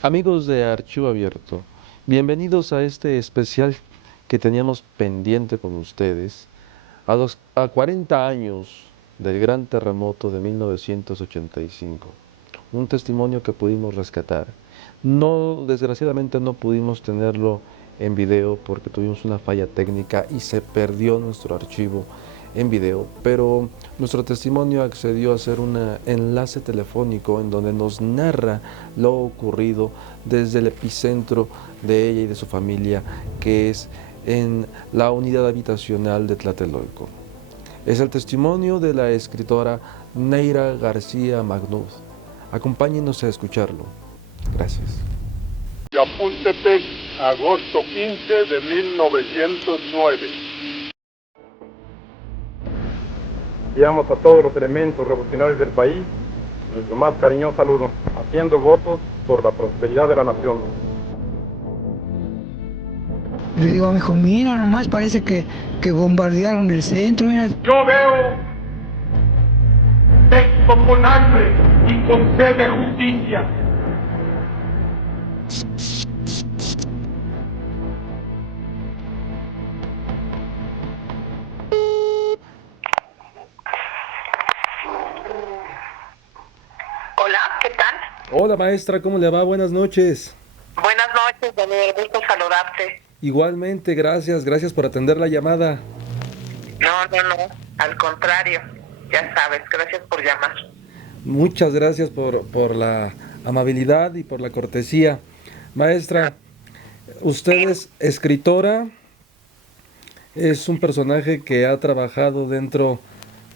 Amigos de Archivo Abierto, bienvenidos a este especial que teníamos pendiente con ustedes a 40 años del gran terremoto de 1985. Un testimonio que pudimos rescatar. No, desgraciadamente no pudimos tenerlo en video porque tuvimos una falla técnica y se perdió nuestro archivo en video, pero nuestro testimonio accedió a hacer un enlace telefónico en donde nos narra lo ocurrido desde el epicentro de ella y de su familia, que es en la unidad habitacional de Tlatelolco. Es el testimonio de la escritora Neira García Magnuz. Acompáñenos a escucharlo. Gracias. Chapultepec, agosto 15 de 1909. Enviamos a todos los elementos revolucionarios del país nuestro más cariñoso saludo, haciendo votos por la prosperidad de la nación. Le digo a mi hijo, mira, nomás parece que bombardearon el centro, mira. Yo veo México con hambre y con sed de justicia. Hola, ¿qué tal? Hola maestra, ¿cómo le va? Buenas noches. Buenas noches, Daniel, gusto saludarte. Igualmente, gracias por atender la llamada. No, al contrario, ya sabes, gracias por llamar. Muchas gracias por la amabilidad y por la cortesía. Maestra, usted es escritora, es un personaje que ha trabajado dentro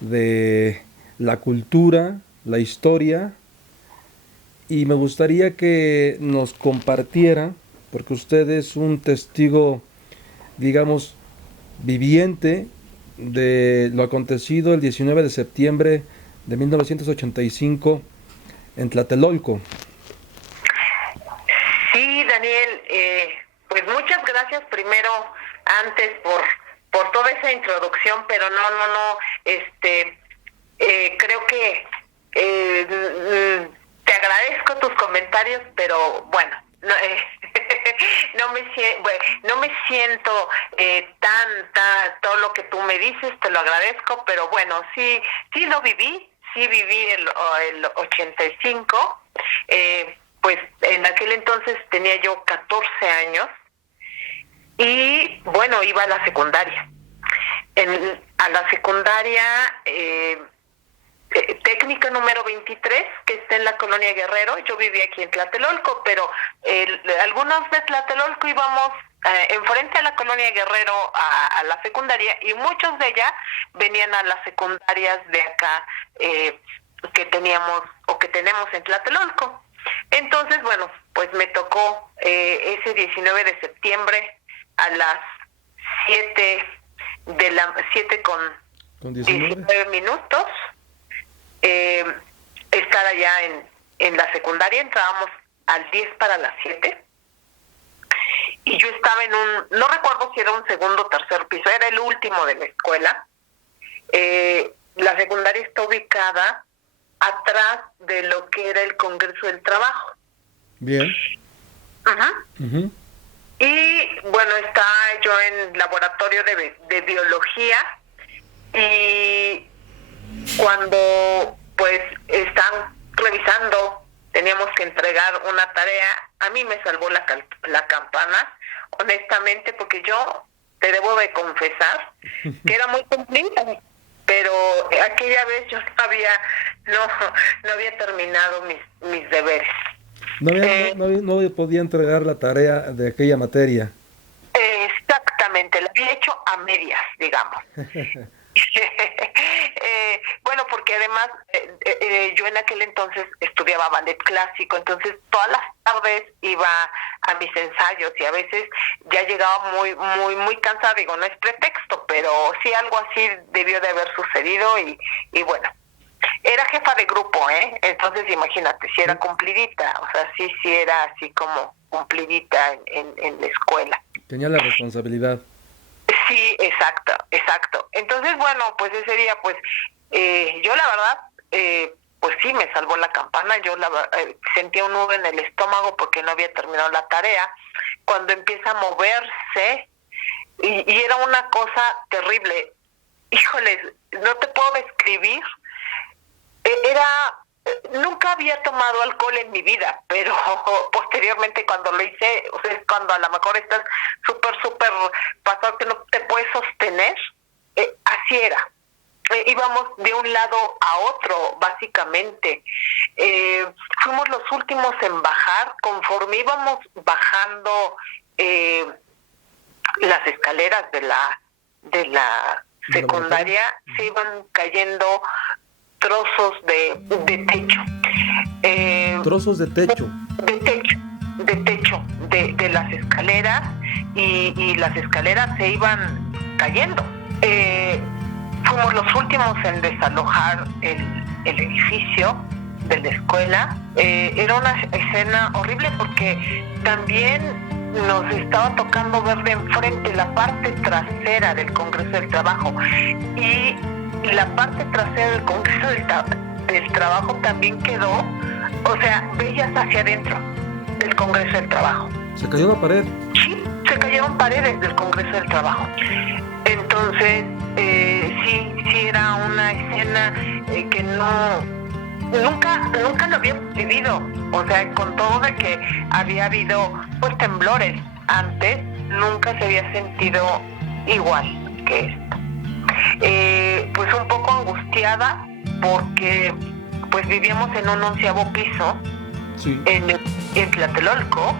de la cultura, la historia, y me gustaría que nos compartiera, porque usted es un testigo, digamos, viviente de lo acontecido el 19 de septiembre de 1985 en Tlatelolco. Sí, Daniel, pues muchas gracias primero, antes por toda esa introducción, pero no, creo que te agradezco tus comentarios, pero bueno, no, no me siento todo lo que tú me dices, te lo agradezco, pero bueno, sí lo viví, el 85, pues en aquel entonces tenía yo 14 años y bueno, iba a la secundaria. A la secundaria técnica número 23, que está en la colonia Guerrero. Yo vivía aquí en Tlatelolco, pero algunos de Tlatelolco íbamos enfrente a la colonia Guerrero a la secundaria, y muchos de ellas venían a las secundarias de acá que teníamos o que tenemos en Tlatelolco. Entonces, bueno, pues me tocó ese 19 de septiembre a las 7 con 19 minutos, estar allá en la secundaria. Entrábamos al 10 para las 7 y yo estaba no recuerdo si era un segundo o tercer piso, era el último de la escuela. La secundaria está ubicada atrás de lo que era el Congreso del Trabajo. Bien. Uh-huh. Y bueno, está yo en laboratorio de biología, y cuando pues están revisando, teníamos que entregar una tarea. A mí me salvó la campana, honestamente, porque yo te debo de confesar que era muy cumplida, pero aquella vez yo no había terminado mis deberes. No podía entregar la tarea de aquella materia. Exactamente, la había hecho a medias, digamos. Bueno, porque además yo en aquel entonces estudiaba ballet clásico, entonces todas las tardes iba a mis ensayos y a veces ya llegaba muy cansada. Digo, no es pretexto, pero sí algo así debió de haber sucedido, y bueno, era jefa de grupo, entonces imagínate, si era cumplidita, o sea, sí era así como cumplidita en la escuela. Tenía la responsabilidad. Sí, exacto. Entonces, bueno, pues ese día, pues, yo la verdad, pues sí, me salvó la campana. Yo sentía un nudo en el estómago porque no había terminado la tarea. Cuando empieza a moverse, y era una cosa terrible. Híjoles, no te puedo describir. Nunca había tomado alcohol en mi vida, pero posteriormente cuando lo hice, o sea, es cuando a lo mejor estás súper pasado que no te puedes sostener. Así era. Íbamos de un lado a otro, básicamente. Fuimos los últimos en bajar. Conforme íbamos bajando las escaleras de la secundaria, se iban cayendo trozos de techo. Trozos de techo. De techo de las escaleras, y las escaleras se iban cayendo. Fuimos los últimos en desalojar el edificio de la escuela. Era una escena horrible porque también nos estaba tocando ver de enfrente la parte trasera del Congreso del Trabajo, y la parte trasera del Congreso del Trabajo también quedó, o sea, veías hacia adentro del Congreso del Trabajo. ¿Se cayó la pared? Sí, se cayeron paredes del Congreso del Trabajo. Entonces, sí era una escena que nunca lo había vivido. O sea, con todo de que había habido pues temblores antes, nunca se había sentido igual que esto. Pues un poco angustiada porque pues vivíamos en un 11º piso, sí, en Tlatelolco.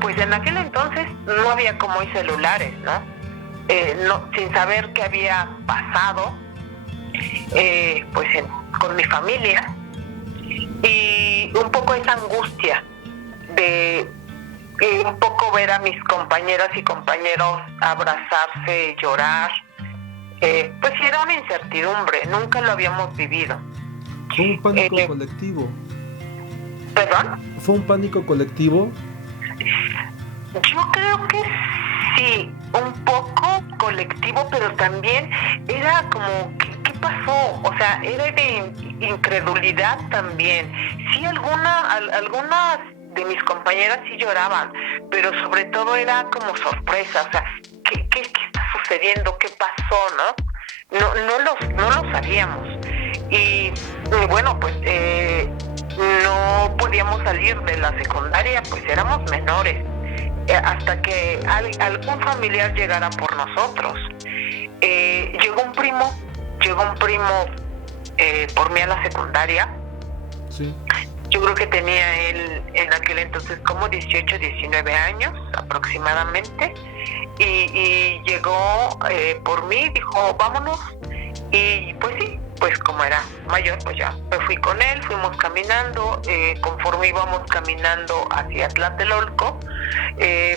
Pues en aquel entonces no había como hoy celulares, ¿no? Sin saber qué había pasado con mi familia, y un poco esa angustia de un poco ver a mis compañeras y compañeros abrazarse, llorar. Pues era una incertidumbre, nunca lo habíamos vivido. ¿Fue un pánico colectivo? ¿Perdón? ¿Fue un pánico colectivo? Yo creo que sí, un poco colectivo, pero también era como, ¿qué pasó? O sea, era de incredulidad también. Sí, algunas de mis compañeras sí lloraban, pero sobre todo era como sorpresa. O sea, ¿qué está sucediendo? ¿Qué pasó, no? No lo sabíamos. Y bueno, pues no podíamos salir de la secundaria, pues éramos menores, hasta que algún familiar llegara por nosotros. Llegó un primo por mí a la secundaria. Sí. Yo creo que tenía él en aquel entonces como 18, 19 años aproximadamente, y llegó por mí, dijo, vámonos, y pues sí, pues como era mayor, pues ya me fui con él, fuimos caminando. Conforme íbamos caminando hacia Tlatelolco,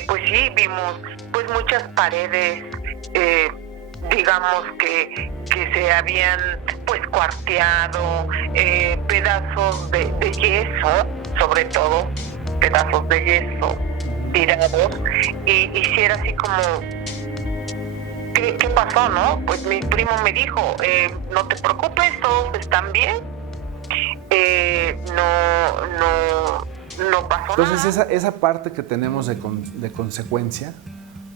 pues sí, vimos pues muchas paredes, digamos que se habían pues cuarteado, pedazos de yeso, sobre todo pedazos de yeso tirados, y sí era así como, ¿qué pasó, no? Pues mi primo me dijo, no te preocupes, todos están bien, no pasó nada. Entonces esa parte que tenemos de consecuencia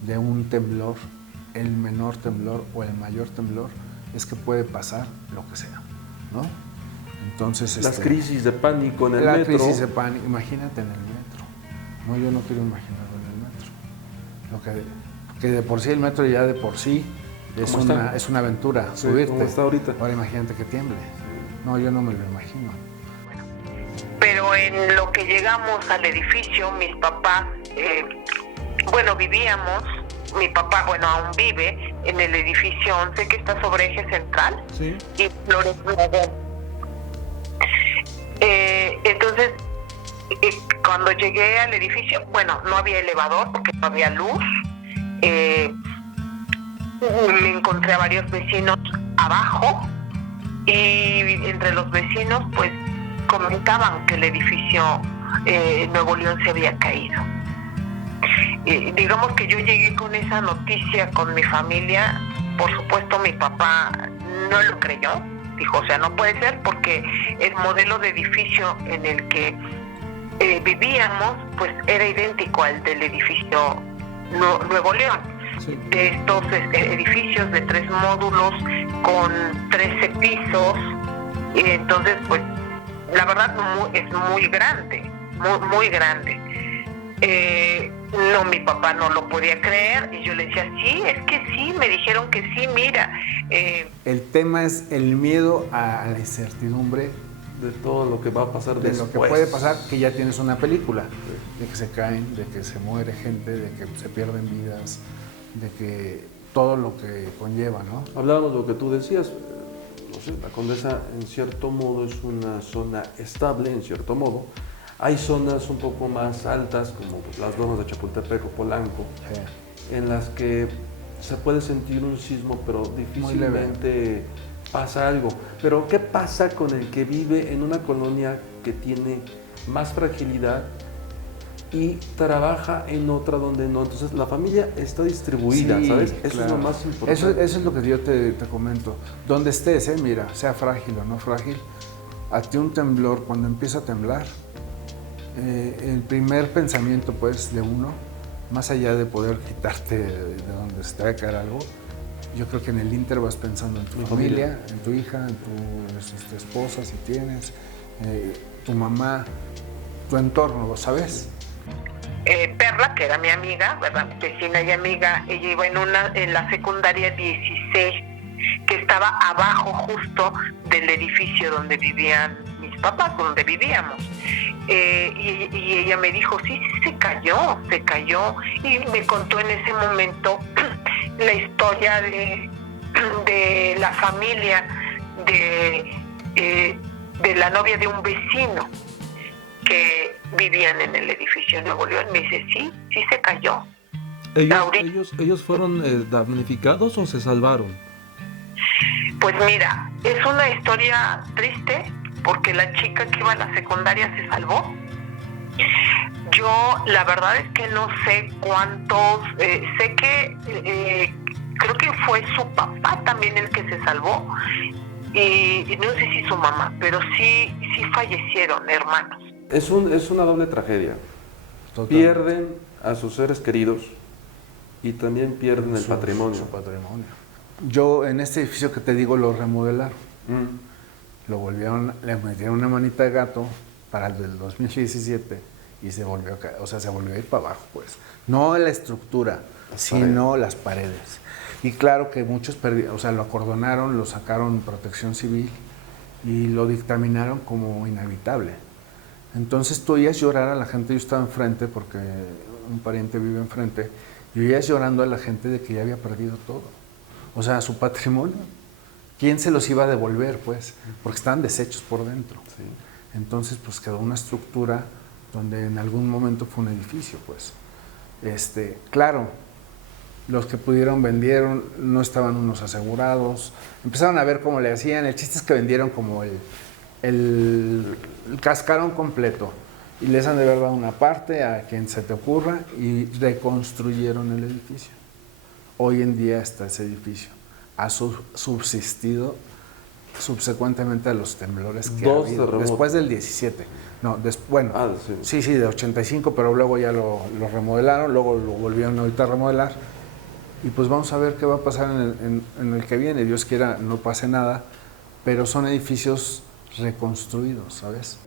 de un temblor, el menor temblor o el mayor temblor, es que puede pasar lo que sea, ¿no? Entonces las crisis de pánico en el metro. La crisis de pánico, imagínate en el metro. No, yo no quiero imaginarlo en el metro. Que de por sí el metro ya de por sí es una aventura, sí, subirte. ¿Cómo está ahorita? Ahora imagínate que tiemble. No, yo no me lo imagino. Pero en lo que llegamos al edificio, mis papás, vivíamos, mi papá, aún vive en el edificio 11 que está sobre Eje Central, sí, y Flores Magón. Entonces, cuando llegué al edificio, no había elevador porque no había luz. Me encontré a varios vecinos abajo, y entre los vecinos pues comentaban que el edificio Nuevo León se había caído. Digamos que yo llegué con esa noticia con mi familia. Por supuesto mi papá no lo creyó, dijo, o sea, no puede ser porque el modelo de edificio en el que vivíamos, pues era idéntico al del edificio Nuevo León. Sí. De estos edificios de 3 módulos con 13 pisos, y entonces, pues, la verdad es muy grande, muy grande. No, mi papá no lo podía creer y yo le decía, sí, es que sí, me dijeron que sí, mira. El tema es el miedo a la incertidumbre de todo lo que va a pasar de después. Lo que puede pasar, que ya tienes una película, de que se caen, de que se muere gente, de que se pierden vidas, de que todo lo que conlleva, ¿no? Hablábamos de lo que tú decías, no sé, la Condesa en cierto modo es una zona estable, en cierto modo. Hay zonas un poco más altas, como las lomas de Chapultepec o Polanco, en las que se puede sentir un sismo, pero difícilmente pasa algo. Pero ¿qué pasa con el que vive en una colonia que tiene más fragilidad y trabaja en otra donde no? Entonces la familia está distribuida, sí, ¿sabes? Eso claro. Es lo más importante. Eso es lo que yo te comento. Donde estés, mira, sea frágil o no frágil, a ti un temblor, cuando empieza a temblar, el primer pensamiento pues de uno, más allá de poder quitarte de donde se te va a caer algo, yo creo que en el ínter vas pensando en tu familia, en tu hija, en tu esposa si tienes, tu mamá, tu entorno, ¿lo sabes? Perla, que era mi amiga, ¿verdad? Vecina y amiga, ella iba en la secundaria 16, que estaba abajo justo del edificio donde vivían mis papás, donde vivíamos. Y ella me dijo, sí, se cayó, y me contó en ese momento la historia de la familia de la novia de un vecino que vivían en el edificio Nuevo León. Me dice, sí se cayó. ¿Ellos fueron damnificados o se salvaron? Pues mira, es una historia triste, porque la chica que iba a la secundaria se salvó. Yo la verdad es que no sé cuántos, sé que creo que fue su papá también el que se salvó, y no sé si su mamá, pero sí fallecieron hermanos. Es una doble tragedia. Total. Pierden a sus seres queridos y también pierden el patrimonio. Su patrimonio. Yo en este edificio que te digo lo remodelaron. Lo volvieron, le metieron una manita de gato para el del 2017 y se volvió a caer, o sea, se volvió a ir para abajo, pues. No la estructura, sino las paredes. Y claro que muchos perdieron, o sea, lo acordonaron, lo sacaron protección civil y lo dictaminaron como inhabitable. Entonces tú oías llorar a la gente, yo estaba enfrente porque un pariente vive enfrente, y oías llorando a la gente de que ya había perdido todo. O sea, su patrimonio. ¿Quién se los iba a devolver, pues? Porque estaban deshechos por dentro. Sí. Entonces, pues quedó una estructura donde en algún momento fue un edificio, pues. Claro, los que pudieron vendieron, no estaban unos asegurados. Empezaron a ver cómo le hacían. El chiste es que vendieron como el cascarón completo. Y les han de haber dado una parte a quien se te ocurra y reconstruyeron el edificio. Hoy en día está ese edificio. Ha subsistido subsecuentemente a los temblores que ha habido. Después del 17. No, sí, de 85, pero luego ya lo remodelaron, luego lo volvieron ahorita a remodelar. Y pues vamos a ver qué va a pasar en el que viene. Dios quiera no pase nada, pero son edificios reconstruidos, ¿sabes?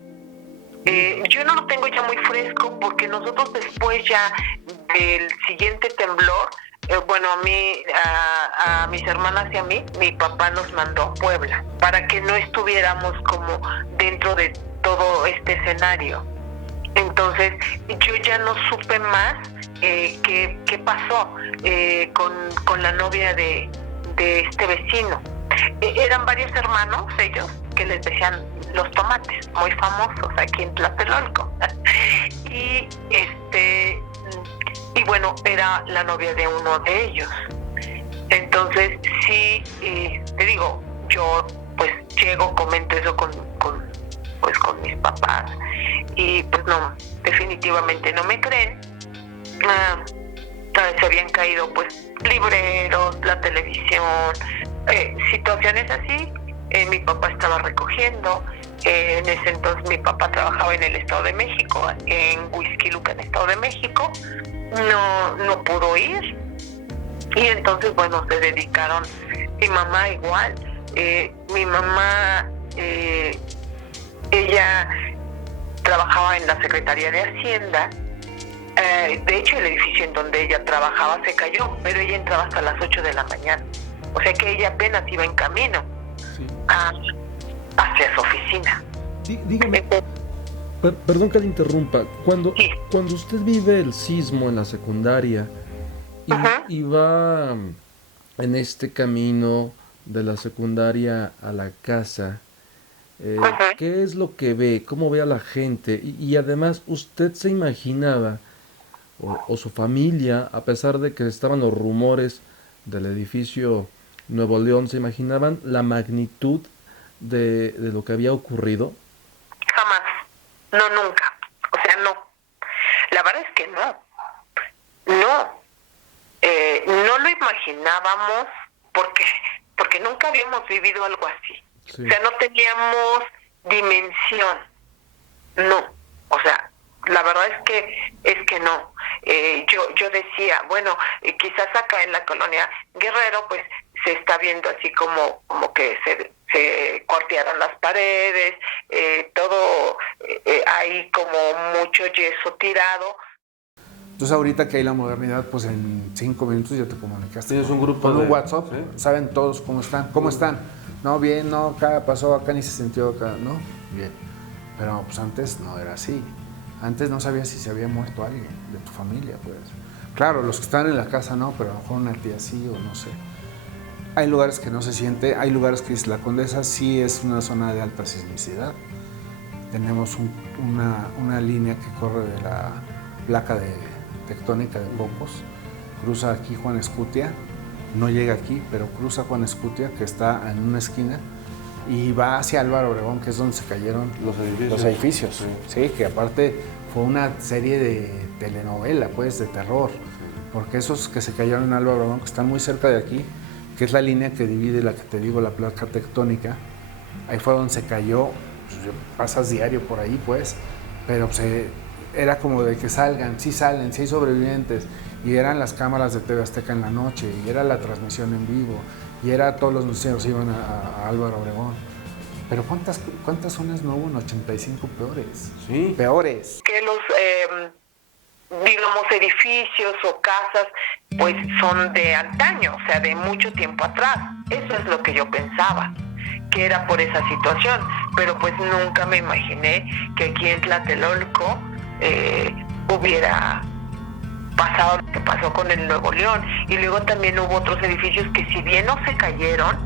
Yo no lo tengo ya muy fresco porque nosotros después ya del siguiente temblor, a mis hermanas y a mí, mi papá nos mandó a Puebla para que no estuviéramos como dentro de todo este escenario. Entonces yo ya no supe más qué pasó con la novia de este vecino. Eran varios hermanos ellos que les decían los tomates, muy famosos aquí en Tlatelolco. Y bueno, era la novia de uno de ellos. Entonces sí, te digo, yo pues llego, comento eso con mis papás y pues no, definitivamente no me creen. Se habían caído pues libreros, la televisión, situaciones así mi papá estaba recogiendo. En ese entonces mi papá trabajaba en el Estado de México, en Huixquiluca, en el Estado de México. No pudo ir. Y entonces, bueno, se dedicaron. Mi mamá igual. Mi mamá, ella trabajaba en la Secretaría de Hacienda. De hecho, el edificio en donde ella trabajaba se cayó, pero ella entraba hasta las 8 de la mañana. O sea que ella apenas iba en camino hacia su oficina. Dígame, perdón que le interrumpa. Cuando Sí. usted vive el sismo en la secundaria y va en este camino de la secundaria a la casa, ¿qué es lo que ve? ¿Cómo ve a la gente? Y además, ¿usted se imaginaba, o su familia, a pesar de que estaban los rumores del edificio Nuevo León, se imaginaban la magnitud de lo que había ocurrido? Jamás. No, nunca. O sea, no. La verdad es que no. No. No lo imaginábamos porque nunca habíamos vivido algo así. Sí. O sea, no teníamos dimensión. No. O sea, la verdad es que no. Yo decía, bueno, quizás acá en la colonia Guerrero, pues se está viendo así como que se cuartearon las paredes, todo, hay como mucho yeso tirado. Entonces ahorita que hay la modernidad, pues en 5 minutos ya te comunicaste. Tienes un grupo con un de WhatsApp, ¿sí? saben todos cómo están. ¿Cómo están? No, bien, no, acá pasó, acá ni se sintió, acá, ¿no? Bien. Pero pues antes no era así. Antes no sabías si se había muerto alguien de tu familia, pues. Claro, los que están en la casa no, pero a lo mejor una tía sí o no sé. Hay lugares que no se siente, hay lugares que la Condesa sí es una zona de alta sismicidad. Tenemos una línea que corre de la placa tectónica de Cocos, cruza aquí Juan Escutia, no llega aquí, pero cruza Juan Escutia, que está en una esquina, y va hacia Álvaro Obregón, que es donde se cayeron los edificios. Sí, que aparte fue una serie de telenovela, pues, de terror, porque esos que se cayeron en Álvaro Obregón, que están muy cerca de aquí, que es la línea que divide la que te digo, la placa tectónica, ahí fue donde se cayó, pues, pasas diario por ahí, pues, pero era como de que salgan, sí hay sobrevivientes, y eran las cámaras de TV Azteca en la noche, y era la transmisión en vivo, y era todos los noticieros iban a Álvaro Obregón. Pero ¿cuántas zonas no hubo en 85 peores? Sí. Peores. Que los, digamos, edificios o casas, pues son de antaño, o sea, de mucho tiempo atrás. Eso es lo que yo pensaba, que era por esa situación. Pero pues nunca me imaginé que aquí en Tlatelolco hubiera pasado lo que pasó con el Nuevo León. Y luego también hubo otros edificios que, si bien no se cayeron,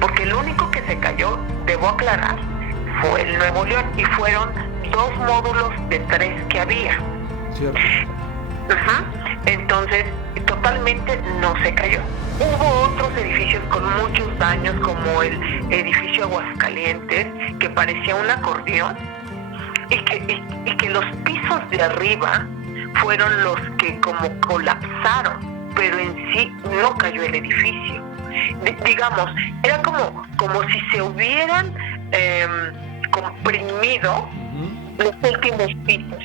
porque el único que se cayó, debo aclarar, fue el Nuevo León, y fueron 2 módulos de 3 que había. Cierto. Entonces, totalmente no se cayó. Hubo otros edificios con muchos daños, como el edificio Aguascalientes, que parecía un acordeón, y que los pisos de arriba fueron los que como colapsaron, pero en sí no cayó el edificio. Digamos, era como si se hubieran comprimido los últimos pisos,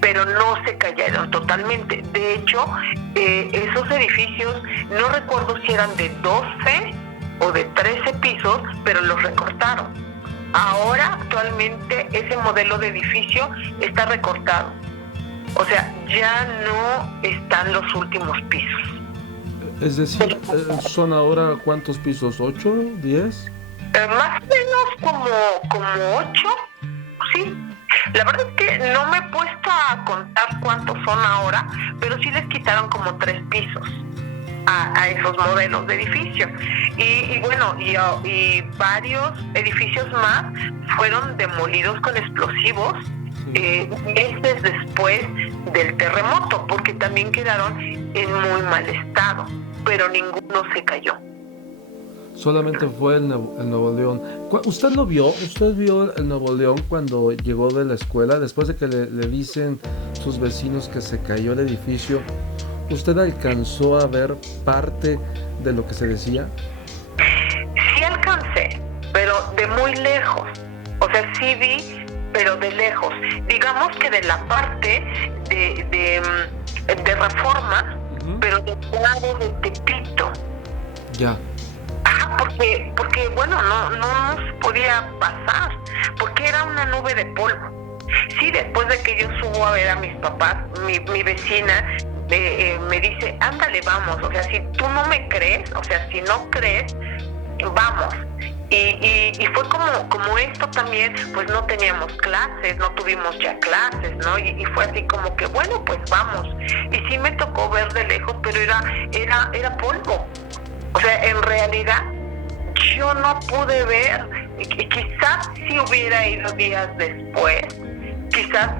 pero no se cayeron totalmente. De hecho, esos edificios, no recuerdo si eran de 12 o de 13 pisos, pero los recortaron. Ahora, actualmente, ese modelo de edificio está recortado. O sea, ya no están los últimos pisos. Es decir, ¿son ahora cuántos pisos? ¿8? ¿10? Más o menos como 8, sí. La verdad es que no me he puesto a contar cuántos son ahora, pero sí les quitaron como 3 pisos a esos modelos de edificios. Y bueno, y varios edificios más fueron demolidos con explosivos meses después del terremoto, porque también quedaron en muy mal estado, pero ninguno se cayó. Solamente fue el Nuevo León. ¿Usted lo vio? ¿Usted vio el Nuevo León cuando llegó de la escuela? Después de que le dicen sus vecinos que se cayó el edificio, ¿usted alcanzó a ver parte de lo que se decía? de muy lejos. O sea, sí vi, pero de lejos. Digamos que de la parte de Reforma, pero del lado de Tepito. Ya. Ajá, porque bueno, no nos podía pasar, porque era una nube de polvo. Sí, después de que yo subo a ver a mis papás, mi vecina me dice, ándale, vamos, o sea, si tú no me crees, o sea, si no crees, vamos. Y fue como esto también, pues no teníamos clases, no tuvimos ya clases, ¿no? Y fue así como que, bueno, pues vamos. Y sí me tocó ver de lejos, pero era polvo. O sea, en realidad yo no pude ver, quizás si hubiera ido días después, quizás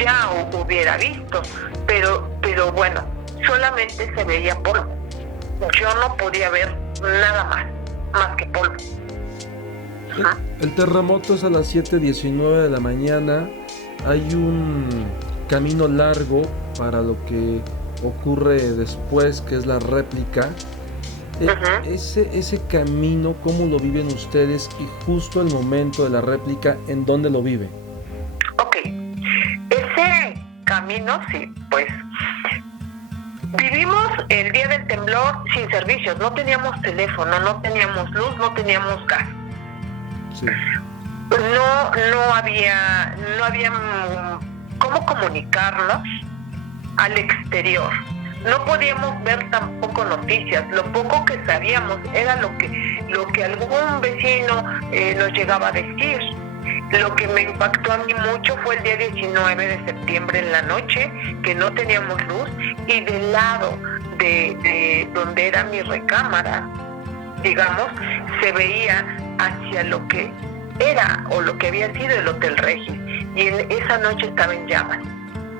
ya hubiera visto, pero bueno, solamente se veía polvo. Yo no podía ver nada más que polvo. El terremoto es a las 7:19 de la mañana. Hay un camino largo para lo que ocurre después, que es la réplica. Ese camino, ¿cómo lo viven ustedes? Y justo el momento de la réplica, ¿en dónde lo viven? Ok, ese camino, sí, pues vivimos el día del temblor sin servicios. No teníamos teléfono, no teníamos luz, no teníamos gas. Sí. No había cómo comunicarnos al exterior. No podíamos ver tampoco noticias. Lo poco que sabíamos era lo que algún vecino nos llegaba a decir. Lo que me impactó a mí mucho fue el día 19 de septiembre en la noche, que no teníamos luz, y del lado de donde era mi recámara, digamos, se veía hacia lo que era o lo que había sido el Hotel Regis, y en esa noche estaba en llamas.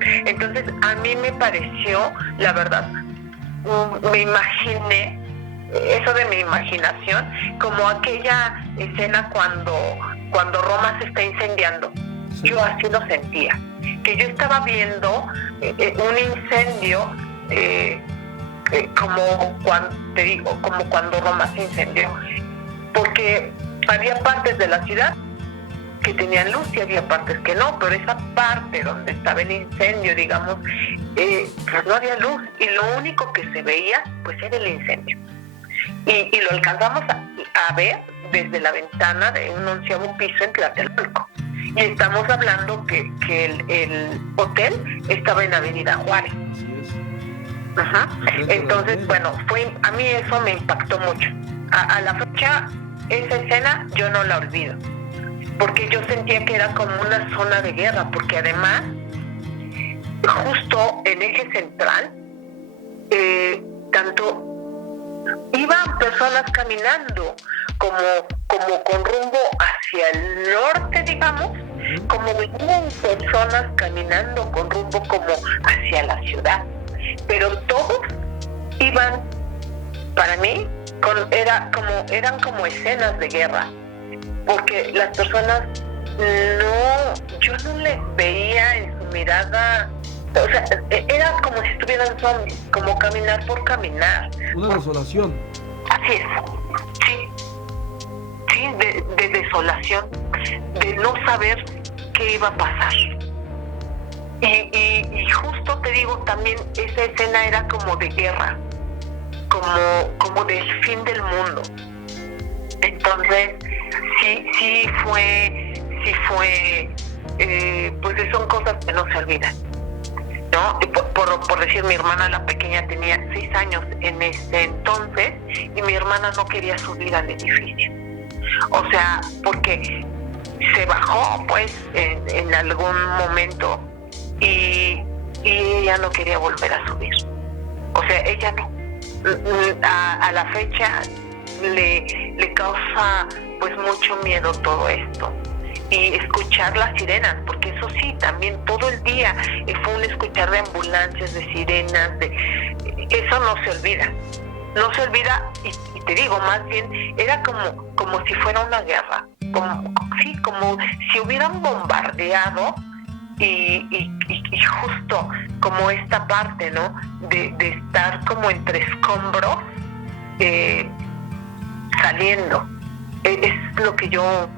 Entonces a mí me pareció, la verdad, me imaginé, eso de mi imaginación, como aquella escena cuando Roma se está incendiando. Sí. Yo así lo sentía, que yo estaba viendo un incendio, como cuando Roma se incendió, porque había partes de la ciudad que tenían luz y había partes que no, pero esa parte donde estaba el incendio, digamos, pues no había luz, y lo único que se veía pues era el incendio, y lo alcanzamos a ver desde la ventana de un 11º piso en Tlatelolco, y estamos hablando que el hotel estaba en Avenida Juárez. Ajá. Entonces, bueno, a mí eso me impactó mucho. A la fecha, esa escena yo no la olvido, porque yo sentía que era como una zona de guerra, porque además, justo en eje central, tanto iban personas caminando como con rumbo hacia el norte, digamos, como venían personas caminando con rumbo como hacia la ciudad, pero todos iban, para mí, eran como escenas de guerra, porque las personas yo no les veía en su mirada, o sea, era como si estuvieran zombies, como caminar por caminar. Una desolación. Así es, sí, de desolación, de no saber qué iba a pasar. Y justo te digo, también esa escena era como de guerra, como del fin del mundo. Entonces, sí fue, pues son cosas que no se olvidan, ¿no? Por decir, mi hermana, la pequeña, tenía 6 años en ese entonces, y mi hermana no quería subir al edificio. O sea, porque se bajó, pues, en algún momento, y ella no quería volver a subir. O sea, ella no. A la fecha le causa pues mucho miedo todo esto, y escuchar las sirenas, porque eso sí, también todo el día fue un escuchar de ambulancias, de sirenas, eso no se olvida, y te digo, más bien era como si fuera una guerra, como si hubieran bombardeado, y justo como esta parte, ¿no? De estar como entre escombros, saliendo. Es lo que yo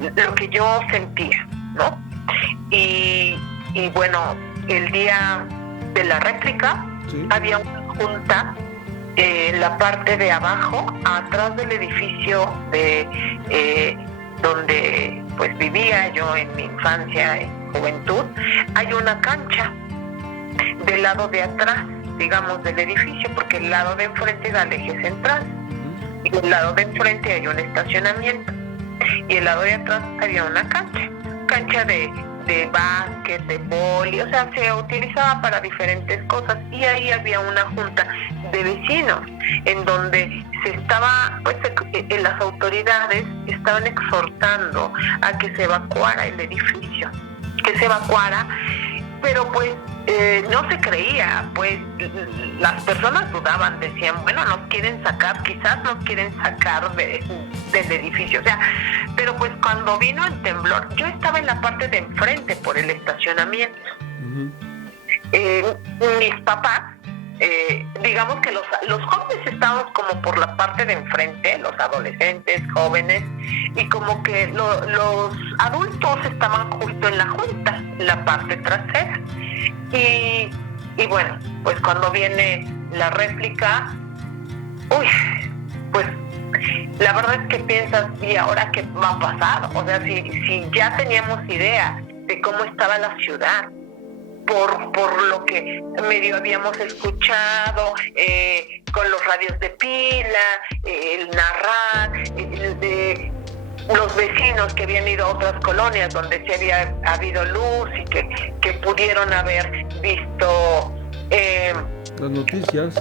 lo que yo sentía, ¿no? Y bueno, el día de la réplica había una junta en la parte de abajo, atrás del edificio donde pues vivía yo en mi infancia y juventud. Hay una cancha del lado de atrás, digamos, del edificio, porque el lado de enfrente da al eje central y el lado de enfrente hay un estacionamiento y el lado de atrás había una cancha de básquet, de vóley, o sea, se utilizaba para diferentes cosas, y ahí había una junta de vecinos en donde se estaba, pues las autoridades estaban exhortando a que se evacuara el edificio, pero pues no se creía, pues las personas dudaban, decían, bueno, quizás nos quieren sacar del edificio, o sea, pero pues cuando vino el temblor, yo estaba en la parte de enfrente por el estacionamiento. Mis papás, digamos que los jóvenes estábamos como por la parte de enfrente, los adolescentes, jóvenes, y como que los adultos estaban justo en la junta, la parte trasera. Y bueno, pues cuando viene la réplica, pues la verdad es que piensas, ¿y ahora qué va a pasar? O sea, si ya teníamos idea de cómo estaba la ciudad, por lo que medio habíamos escuchado, con los radios de pila, el narrar, de los vecinos que habían ido a otras colonias donde sí había habido luz y que pudieron haber visto las noticias,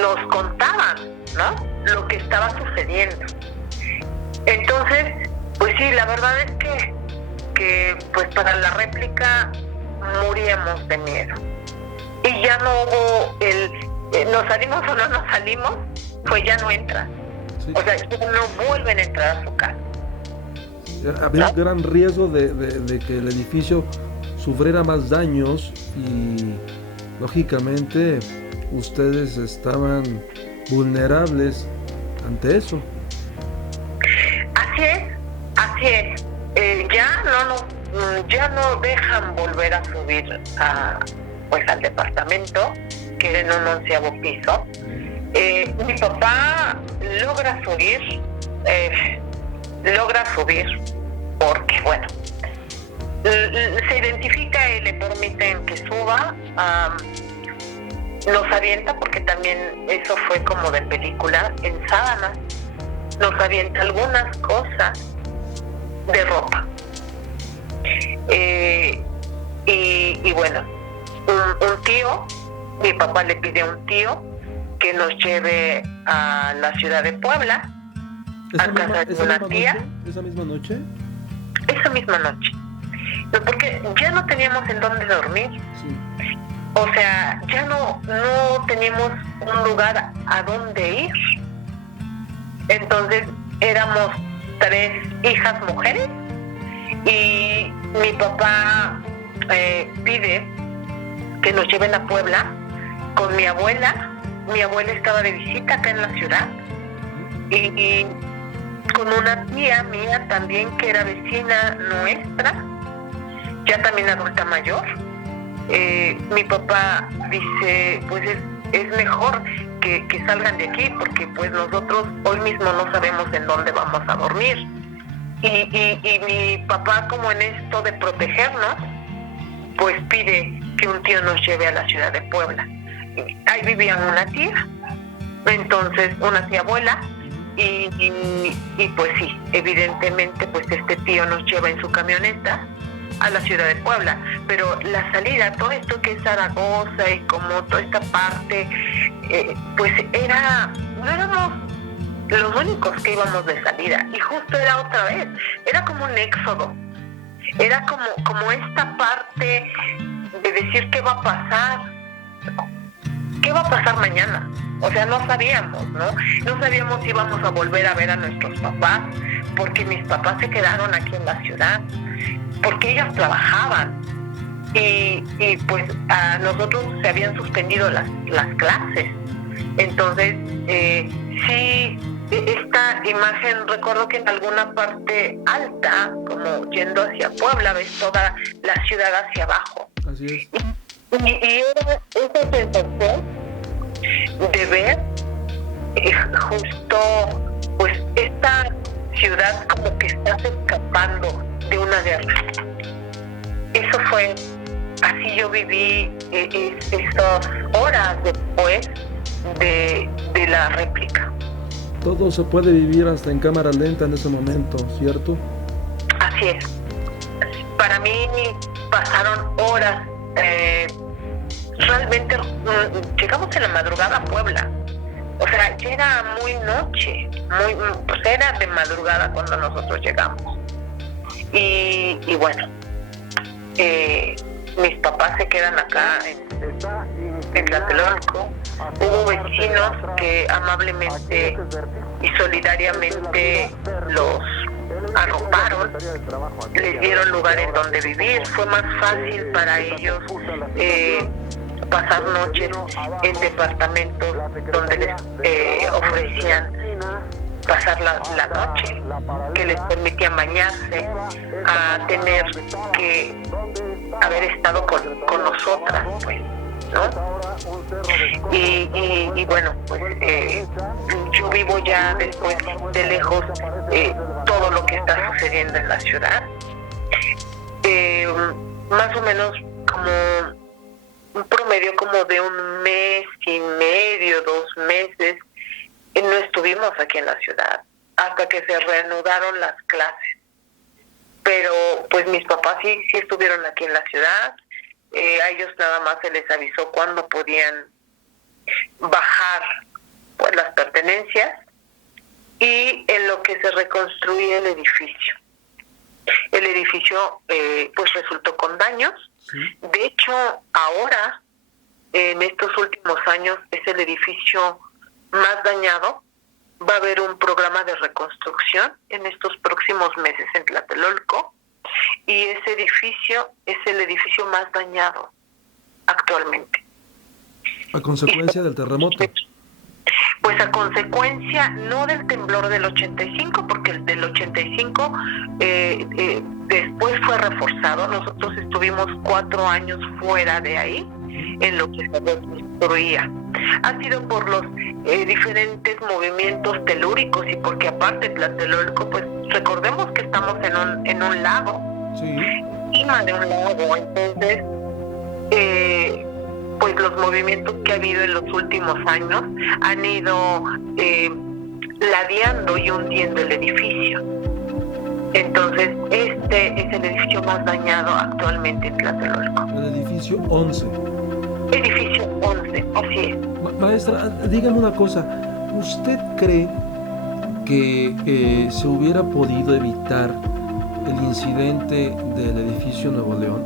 nos contaban, ¿no?, lo que estaba sucediendo. Entonces, pues sí, la verdad es que pues para la réplica moríamos de miedo. Y ya no hubo nos salimos o no nos salimos, pues ya no entran. Sí. O sea, no vuelven a entrar a su casa. Había un gran riesgo de que el edificio sufriera más daños y, lógicamente, ustedes estaban vulnerables ante eso. Así es. Ya no dejan volver a subir al departamento, que era en un 11º piso. Mi papá logra subir porque, bueno, se identifica y le permiten que suba. Nos avienta, porque también eso fue como de película, en sábanas. Nos avienta algunas cosas de ropa. Y bueno, un tío, mi papá le pide a un tío que nos lleve a la ciudad de Puebla, a casa de una tía. ¿Esa misma noche? Esa misma noche. No, porque ya no teníamos en dónde dormir. Sí. O sea, ya no teníamos un lugar a dónde ir. Entonces éramos 3 hijas mujeres y mi papá pide que nos lleven a Puebla con mi abuela. Mi abuela estaba de visita acá en la ciudad y con una tía mía también que era vecina nuestra, ya también adulta mayor. Mi papá dice, pues es mejor que salgan de aquí, porque pues nosotros hoy mismo no sabemos en dónde vamos a dormir. Y mi papá, como en esto de protegernos, pues pide que un tío nos lleve a la ciudad de Puebla. Ahí vivía una tía, entonces una tía abuela, y pues sí, evidentemente pues este tío nos lleva en su camioneta a la ciudad de Puebla, pero la salida, todo esto que es Zaragoza y como toda esta parte, pues no éramos los únicos que íbamos de salida, y justo era otra vez, era como un éxodo, era como esta parte de decir qué va a pasar mañana. O sea, no sabíamos, no sabíamos si íbamos a volver a ver a nuestros papás, porque mis papás se quedaron aquí en la ciudad, porque ellos trabajaban y pues a nosotros se habían suspendido las clases. Entonces sí esta imagen, recuerdo que en alguna parte alta, como yendo hacia Puebla, ves toda la ciudad hacia abajo. Así es. Y era esa sensación de ver justo pues esta ciudad como que estás escapando de una guerra. Eso fue, así yo viví esas horas después de la réplica. Todo se puede vivir hasta en cámara lenta en ese momento, ¿cierto? Así es. Para mí pasaron horas. Realmente llegamos en la madrugada a Puebla. O sea, ya era muy noche, pues era de madrugada cuando nosotros llegamos. Y bueno, mis papás se quedan acá en Tlatelolco. Hubo vecinos que amablemente y solidariamente los arroparon, les dieron lugar en donde vivir. Fue más fácil para ellos pasar noches en departamentos donde les ofrecían pasar la noche, que les permitían bañarse, a tener que haber estado con nosotras, pues, ¿no? Y bueno, pues yo vivo ya después de lejos todo lo que está sucediendo en la ciudad. Más o menos como un promedio como de 1 mes y medio, 2 meses, no estuvimos aquí en la ciudad hasta que se reanudaron las clases. Pero pues mis papás sí estuvieron aquí en la ciudad. A ellos nada más se les avisó cuándo podían bajar pues las pertenencias y en lo que se reconstruía el edificio. El edificio pues resultó con daños. Sí. De hecho, ahora, en estos últimos años, es el edificio más dañado. Va a haber un programa de reconstrucción en estos próximos meses en Tlatelolco y ese edificio es el edificio más dañado actualmente. ¿A consecuencia del terremoto? Pues a consecuencia no del temblor del 85, porque el del 85 después fue reforzado. Nosotros estuvimos 4 años fuera de ahí en lo que se reconstruía. Ha sido por los diferentes movimientos telúricos y porque aparte Tlatelolco, pues recordemos que estamos en un lago, sí, encima de un lago, entonces pues los movimientos que ha habido en los últimos años han ido ladeando y hundiendo el edificio. Entonces este es el edificio más dañado actualmente en Tlatelolco. El edificio 11. Edificio 11, así es. Maestra, dígame una cosa. ¿Usted cree que se hubiera podido evitar el incidente del edificio Nuevo León?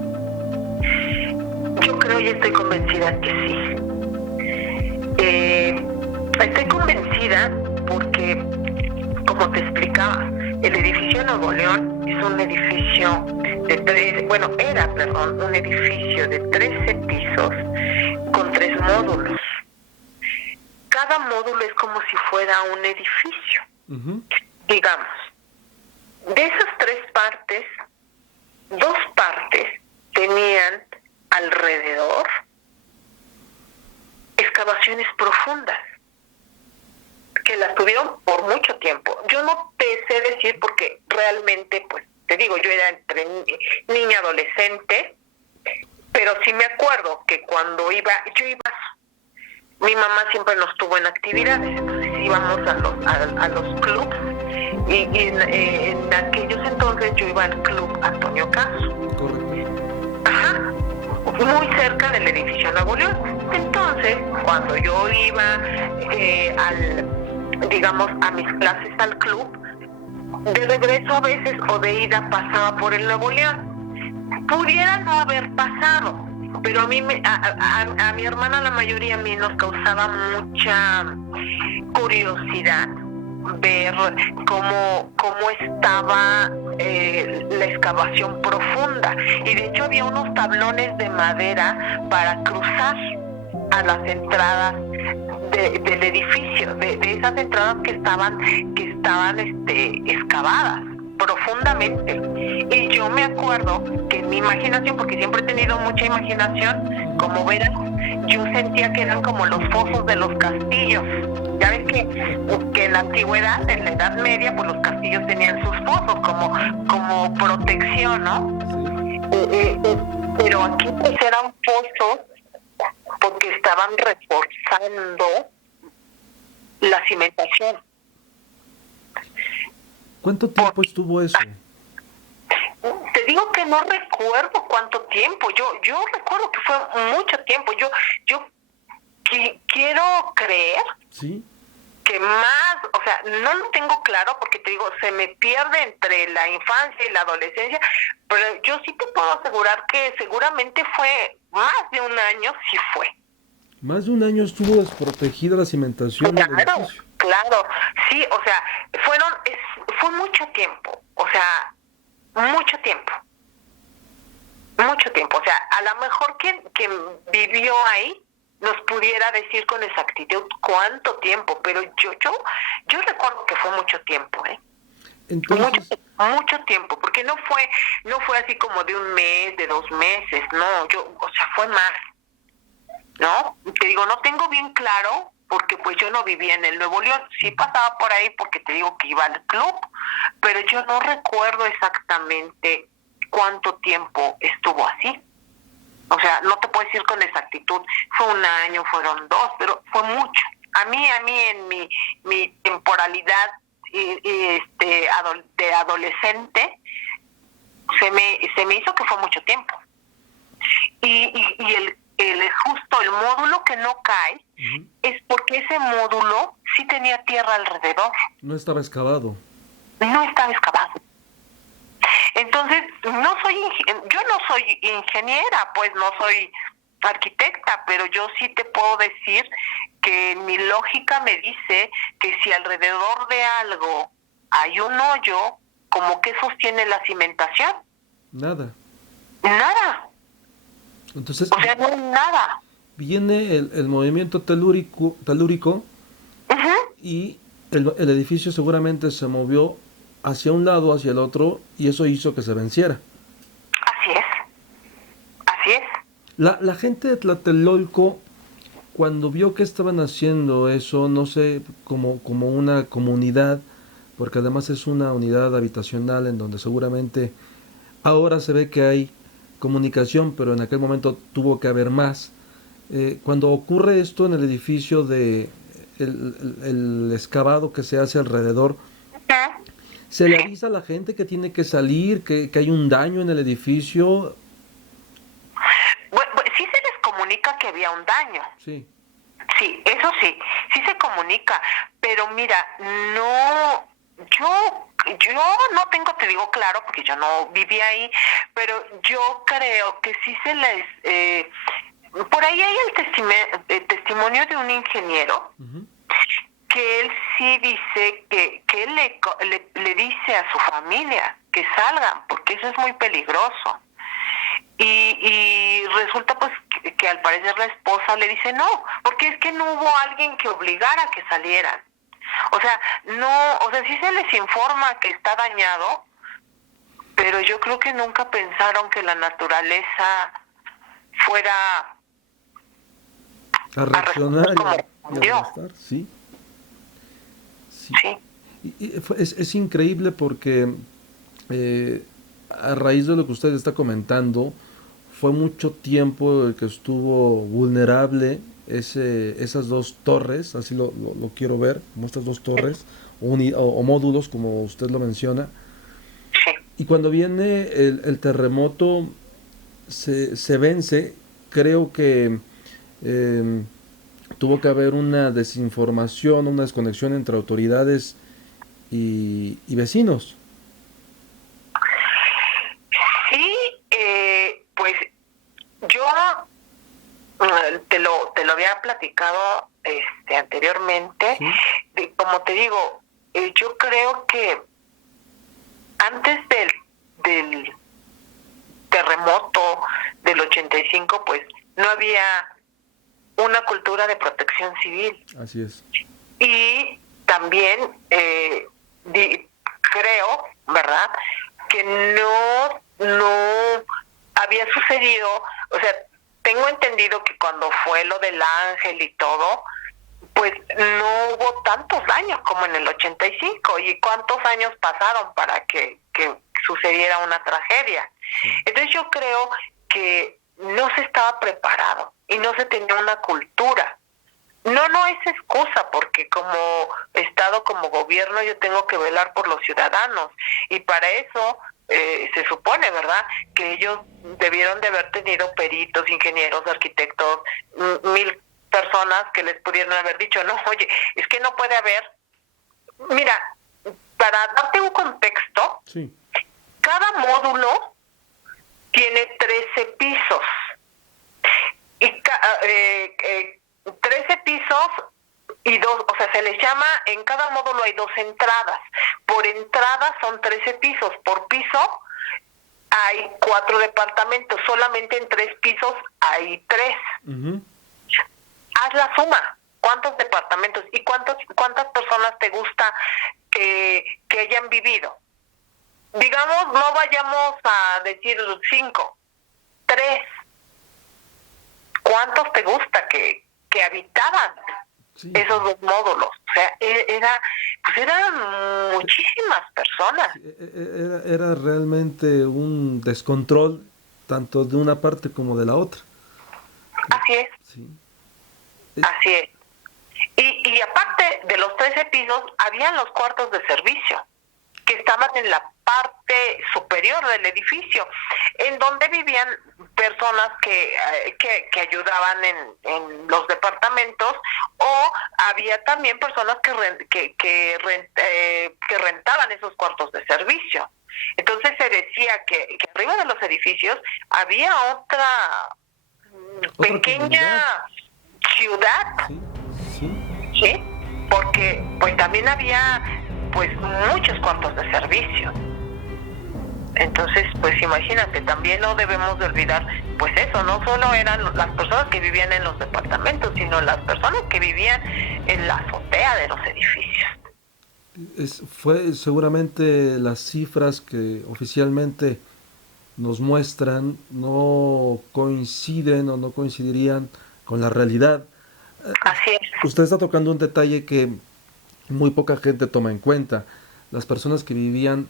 Yo creo y estoy convencida que sí. Estoy convencida porque, como te explicaba, el edificio Nuevo León es un edificio un edificio de 13 pisos con 3 módulos. Cada módulo es como si fuera un edificio. Uh-huh. Digamos, de esas 3 partes, 2 partes tenían alrededor excavaciones profundas que las tuvieron por mucho tiempo. Yo no te sé decir porque realmente, pues, te digo, yo era entre niña adolescente, pero sí me acuerdo que cuando iba, mi mamá siempre nos tuvo en actividades, entonces íbamos a los clubs y en aquellos entonces yo iba al club Antonio Caso. Correcto. Ajá, muy cerca del edificio Nuevo León. Entonces, cuando yo iba a mis clases al club, de regreso a veces o de ida pasaba por el Nuevo León. Pudiera no haber pasado, pero a mí a mi hermana, la mayoría a mí nos causaba mucha curiosidad ver cómo estaba la excavación profunda, y de hecho había unos tablones de madera para cruzar a las entradas del edificio, de esas entradas que estaban excavadas profundamente. Y yo me acuerdo que en mi imaginación, porque siempre he tenido mucha imaginación, como verás, yo sentía que eran como los fosos de los castillos. Ya ves que en la antigüedad, en la Edad Media, pues los castillos tenían sus fosos como protección, ¿no? Pero aquí pues eran fosos porque estaban reforzando la cimentación. ¿Cuánto tiempo estuvo eso? Te digo que no recuerdo cuánto tiempo. Yo recuerdo que fue mucho tiempo. Yo quiero creer, ¿sí?, que más, o sea, no lo tengo claro porque te digo, se me pierde entre la infancia y la adolescencia, pero yo sí te puedo asegurar que seguramente fue más de un año, sí fue. Más de un año estuvo desprotegida la cimentación del edificio. Claro, sí, o sea, fue mucho tiempo, o sea, mucho tiempo, o sea, a lo mejor quien vivió ahí nos pudiera decir con exactitud cuánto tiempo, pero yo recuerdo que fue mucho tiempo, Entonces, mucho tiempo, porque no fue así como de un mes, de 2 meses, no, o sea, fue más, ¿no? Te digo, no tengo bien claro, porque pues yo no vivía en el Nuevo León, sí pasaba por ahí porque te digo que iba al club, pero yo no recuerdo exactamente cuánto tiempo estuvo así. O sea, no te puedo decir con exactitud, fue un año, fueron 2, pero fue mucho. A mí en mi temporalidad de adolescente, se me hizo que fue mucho tiempo. Y justo el módulo que no cae, uh-huh, es porque ese módulo sí tenía tierra alrededor. No estaba excavado. No estaba excavado. Entonces, yo no soy ingeniera, pues no soy arquitecta, pero yo sí te puedo decir que mi lógica me dice que si alrededor de algo hay un hoyo, ¿cómo que sostiene la cimentación? Nada. Entonces, o sea, no hay nada. Viene el movimiento telúrico uh-huh, y el edificio seguramente se movió hacia un lado, hacia el otro, y eso hizo que se venciera. Así es. La gente de Tlatelolco, cuando vio que estaban haciendo eso, no sé, como una comunidad, porque además es una unidad habitacional en donde seguramente ahora se ve que hay comunicación, pero en aquel momento tuvo que haber más. Cuando ocurre esto en el edificio de el excavado que se hace alrededor, ¿se le avisa a la gente que tiene que salir, que hay un daño en el edificio? Bueno, sí se les comunica que había un daño. Sí. Sí, eso sí se comunica, pero mira, yo no tengo, te digo claro, porque yo no viví ahí, pero yo creo que sí se les... por ahí hay el testimonio de un ingeniero, uh-huh, que él sí dice que él le dice a su familia que salgan, porque eso es muy peligroso. Y resulta pues que al parecer la esposa le dice no, porque es que no hubo alguien que obligara a que salieran. O sea, sí se les informa que está dañado, pero yo creo que nunca pensaron que la naturaleza fuera a reaccionar y a estar, sí. Y es increíble porque a raíz de lo que usted está comentando, fue mucho tiempo el que estuvo vulnerable esas 2 torres, así lo quiero ver, como estas 2 torres, o módulos, como usted lo menciona. Y cuando viene el terremoto, se vence. Creo que tuvo que haber una desinformación, una desconexión entre autoridades y vecinos. Sí, pues yo te lo había platicado anteriormente. ¿Sí? Como te digo, yo creo que antes del terremoto del 85, pues no había una cultura de protección civil. Así es. Y también creo, ¿verdad?, que no había sucedido, o sea, tengo entendido que cuando fue lo del ángel y todo, pues no hubo tantos daños como en el 85. ¿Y cuántos años pasaron para que sucediera una tragedia? Entonces yo creo que no se estaba preparado y no se tenía una cultura. No es excusa, porque como Estado, como gobierno, yo tengo que velar por los ciudadanos, y para eso se supone, ¿verdad?, que ellos debieron de haber tenido peritos, ingenieros, arquitectos, 1000 personas que les pudieron haber dicho, no, oye, es que no puede haber. Mira, para darte un contexto, Sí. cada módulo tiene 13 pisos, y 13 pisos y 2, o sea, se les llama, en cada módulo hay 2 entradas. Por entrada son 13 pisos, por piso hay 4 departamentos, solamente en 3 pisos hay 3. Ujú. Haz la suma, ¿cuántos departamentos y cuántas personas te gusta que hayan vivido? Digamos, no vayamos a decir 5, 3. ¿Cuántos te gusta que habitaban Sí. esos 2 módulos? O sea, eran muchísimas personas. Era realmente un descontrol tanto de una parte como de la otra. Así es, Sí. así es. Y aparte de los 13 pisos, habían los cuartos de servicio, que estaban en la parte superior del edificio, en donde vivían personas que ayudaban en los departamentos, o había también personas que rentaban esos cuartos de servicio. Entonces se decía que arriba de los edificios había otra pequeña ciudad, ¿sí? Porque pues también había pues muchos cuartos de servicio. Entonces, pues imagínate, también no debemos de olvidar, pues eso, no solo eran las personas que vivían en los departamentos, sino las personas que vivían en la azotea de los edificios. Fue seguramente las cifras que oficialmente nos muestran no coinciden o no coincidirían con la realidad. Así es. Usted está tocando un detalle que muy poca gente toma en cuenta. Las personas que vivían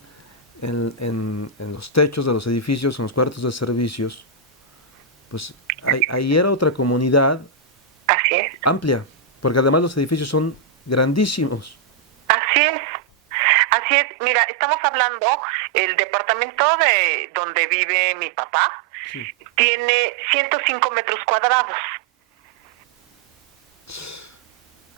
en los techos de los edificios, en los cuartos de servicios, pues ahí era otra comunidad Así es. amplia, porque además los edificios son grandísimos. Así es. Así es. Mira, estamos hablando, el departamento de donde vive mi papá, Sí. tiene 105 metros cuadrados.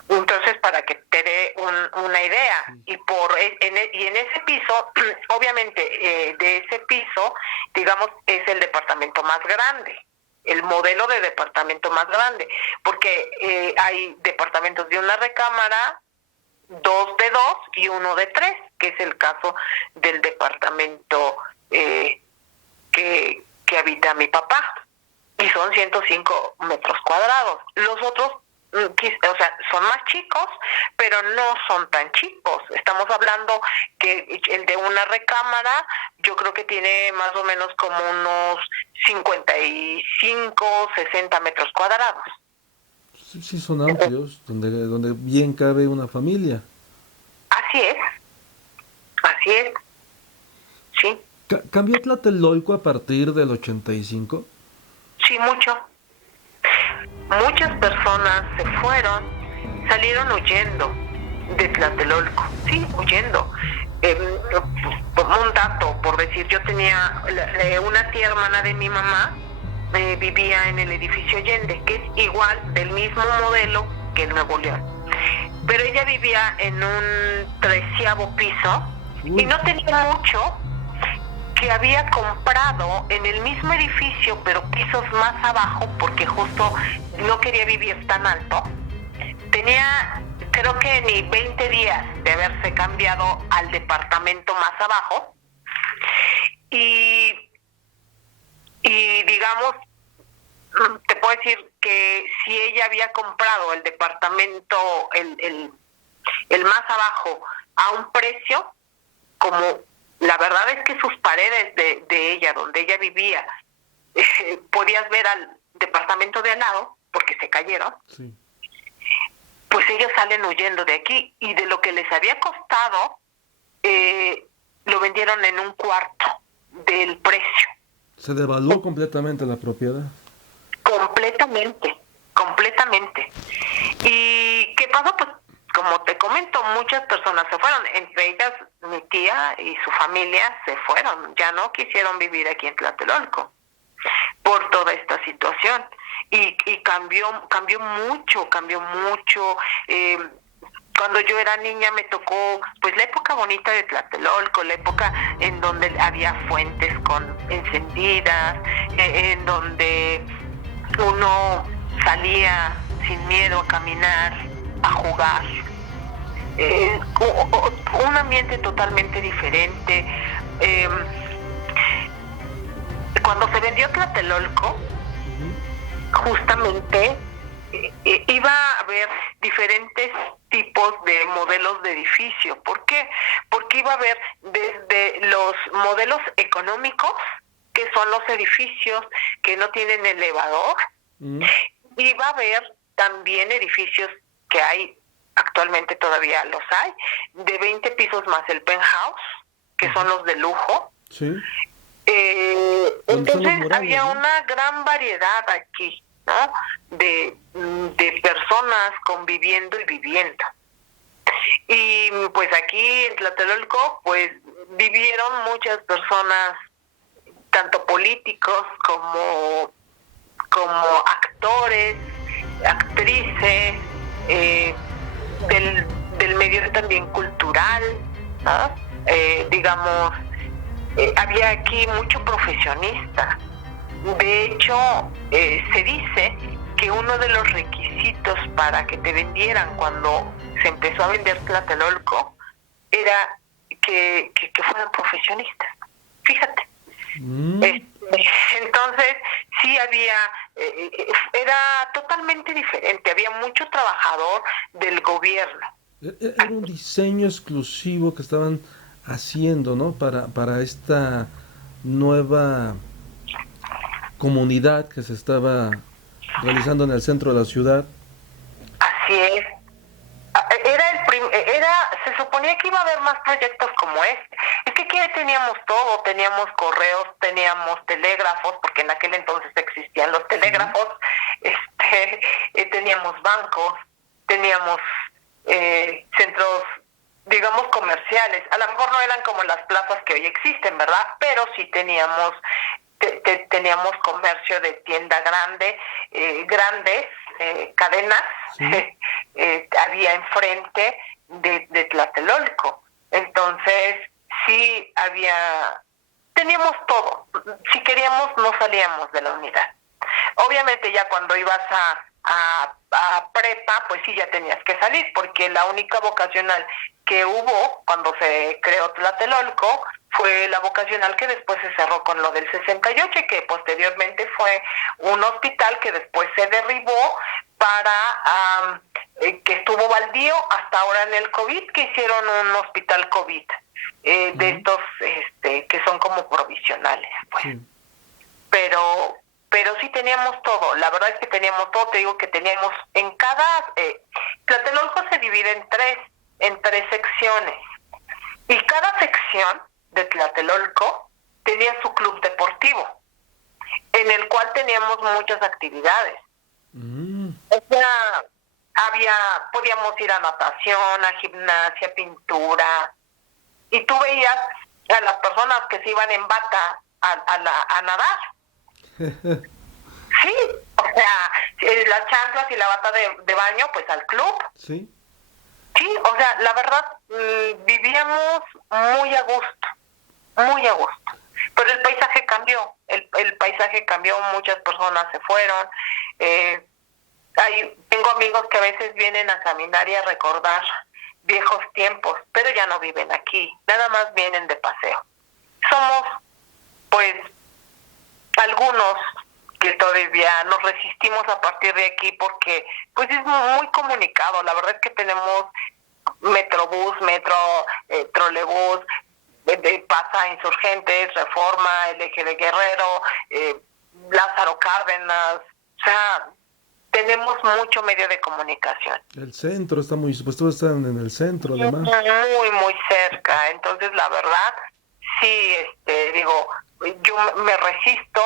Entonces, para que te dé una idea, y en ese piso, obviamente, de ese piso, digamos, es el departamento más grande, el modelo de departamento más grande, porque hay departamentos de una recámara, 2 de 2 y 1 de 3, que es el caso del departamento que habita mi papá, y son 105 metros cuadrados. Los otros, o sea, son más chicos, pero no son tan chicos. Estamos hablando que el de una recámara, yo creo que tiene más o menos como unos 55, 60 metros cuadrados. Sí, son amplios, donde bien cabe una familia. Así es. Así es. Sí. ¿Cambió Tlatelolco a partir del 85? Sí, mucho. Muchas personas se fueron, salieron huyendo de Tlatelolco. Sí, huyendo. Un dato, por decir, yo tenía una tía hermana de mi mamá, vivía en el edificio Allende, que es igual, del mismo modelo que el Nuevo León. Pero ella vivía en un 13º piso y no tenía mucho, que había comprado en el mismo edificio, pero pisos más abajo, porque justo no quería vivir tan alto. Tenía, creo que ni 20 días de haberse cambiado al departamento más abajo. Y digamos, te puedo decir que si ella había comprado el departamento, el más abajo, a un precio, como la verdad es que sus paredes de ella, donde ella vivía, podías ver al departamento de al lado, porque se cayeron, Sí. pues ellos salen huyendo de aquí, y de lo que les había costado, lo vendieron en un cuarto del precio. Se devaluó completamente la propiedad. Completamente. ¿Y qué pasó? Pues, como te comento, muchas personas se fueron, entre ellas mi tía y su familia se fueron, ya no quisieron vivir aquí en Tlatelolco por toda esta situación. Y cambió mucho. Cuando yo era niña me tocó pues la época bonita de Tlatelolco, la época en donde había fuentes encendidas, en donde uno salía sin miedo a caminar, a jugar. Un ambiente totalmente diferente. Cuando se vendió Tlatelolco, justamente iba a haber diferentes tipos de modelos de edificio. ¿Por qué? Porque iba a haber desde los modelos económicos, que son los edificios que no tienen elevador, iba a haber también edificios que hay, actualmente todavía los hay, de 20 pisos más el penthouse, que son los de lujo. Sí. Entonces morales, había ¿no? una gran variedad aquí, ¿no? De personas conviviendo y viviendo. Y pues aquí en Tlatelolco pues vivieron muchas personas, tanto políticos como actores, actrices, del medio también cultural, ¿no? Digamos, había aquí mucho profesionista. De hecho, se dice que uno de los requisitos para que te vendieran cuando se empezó a vender Tlatelolco era que fueran profesionistas. Fíjate. Entonces, sí había, era totalmente diferente, había mucho trabajador del gobierno. Era un diseño exclusivo que estaban haciendo, ¿no? Para esta nueva comunidad que se estaba realizando en el centro de la ciudad. Así es. Se suponía que iba a haber más proyectos como este. Es que aquí teníamos todo, teníamos correos, teníamos telégrafos, porque en aquel entonces existían los telégrafos, teníamos bancos, teníamos centros, digamos, comerciales. A lo mejor no eran como las plazas que hoy existen, ¿verdad? Pero sí teníamos comercio de tienda grandes cadenas. Sí. Había enfrente de Tlatelolco. Entonces sí teníamos todo. Si queríamos no salíamos de la unidad. Obviamente ya cuando ibas a prepa, pues sí ya tenías que salir, porque la única vocacional que hubo cuando se creó Tlatelolco fue la vocacional que después se cerró con lo del 68, y que posteriormente fue un hospital que después se derribó para que estuvo baldío hasta ahora en el COVID, que hicieron un hospital COVID de estos que son como provisionales, pues. Sí. Pero sí teníamos todo, la verdad es que teníamos todo. Te digo que teníamos en cada Tlatelolco se divide en tres secciones, y cada sección de Tlatelolco tenía su club deportivo, en el cual teníamos muchas actividades. O sea, podíamos ir a natación, a gimnasia, pintura, y tú veías a las personas que se iban en bata a nadar. Sí, o sea, las chanclas y la bata de baño, pues al club. Sí. Sí, o sea, la verdad, vivíamos muy a gusto. Pero el paisaje cambió, el paisaje cambió, muchas personas se fueron. Tengo amigos que a veces vienen a caminar y a recordar viejos tiempos, pero ya no viven aquí, nada más vienen de paseo. Somos, pues, algunos que todavía nos resistimos a partir de aquí porque pues es muy comunicado. La verdad es que tenemos Metrobús, metro, trolebús, pasa Insurgentes, Reforma, el Eje de Guerrero, Lázaro Cárdenas, o sea, tenemos mucho medio de comunicación. El centro está muy, pues todos están en el centro además. Muy cerca, entonces la verdad, sí, digo, yo me resisto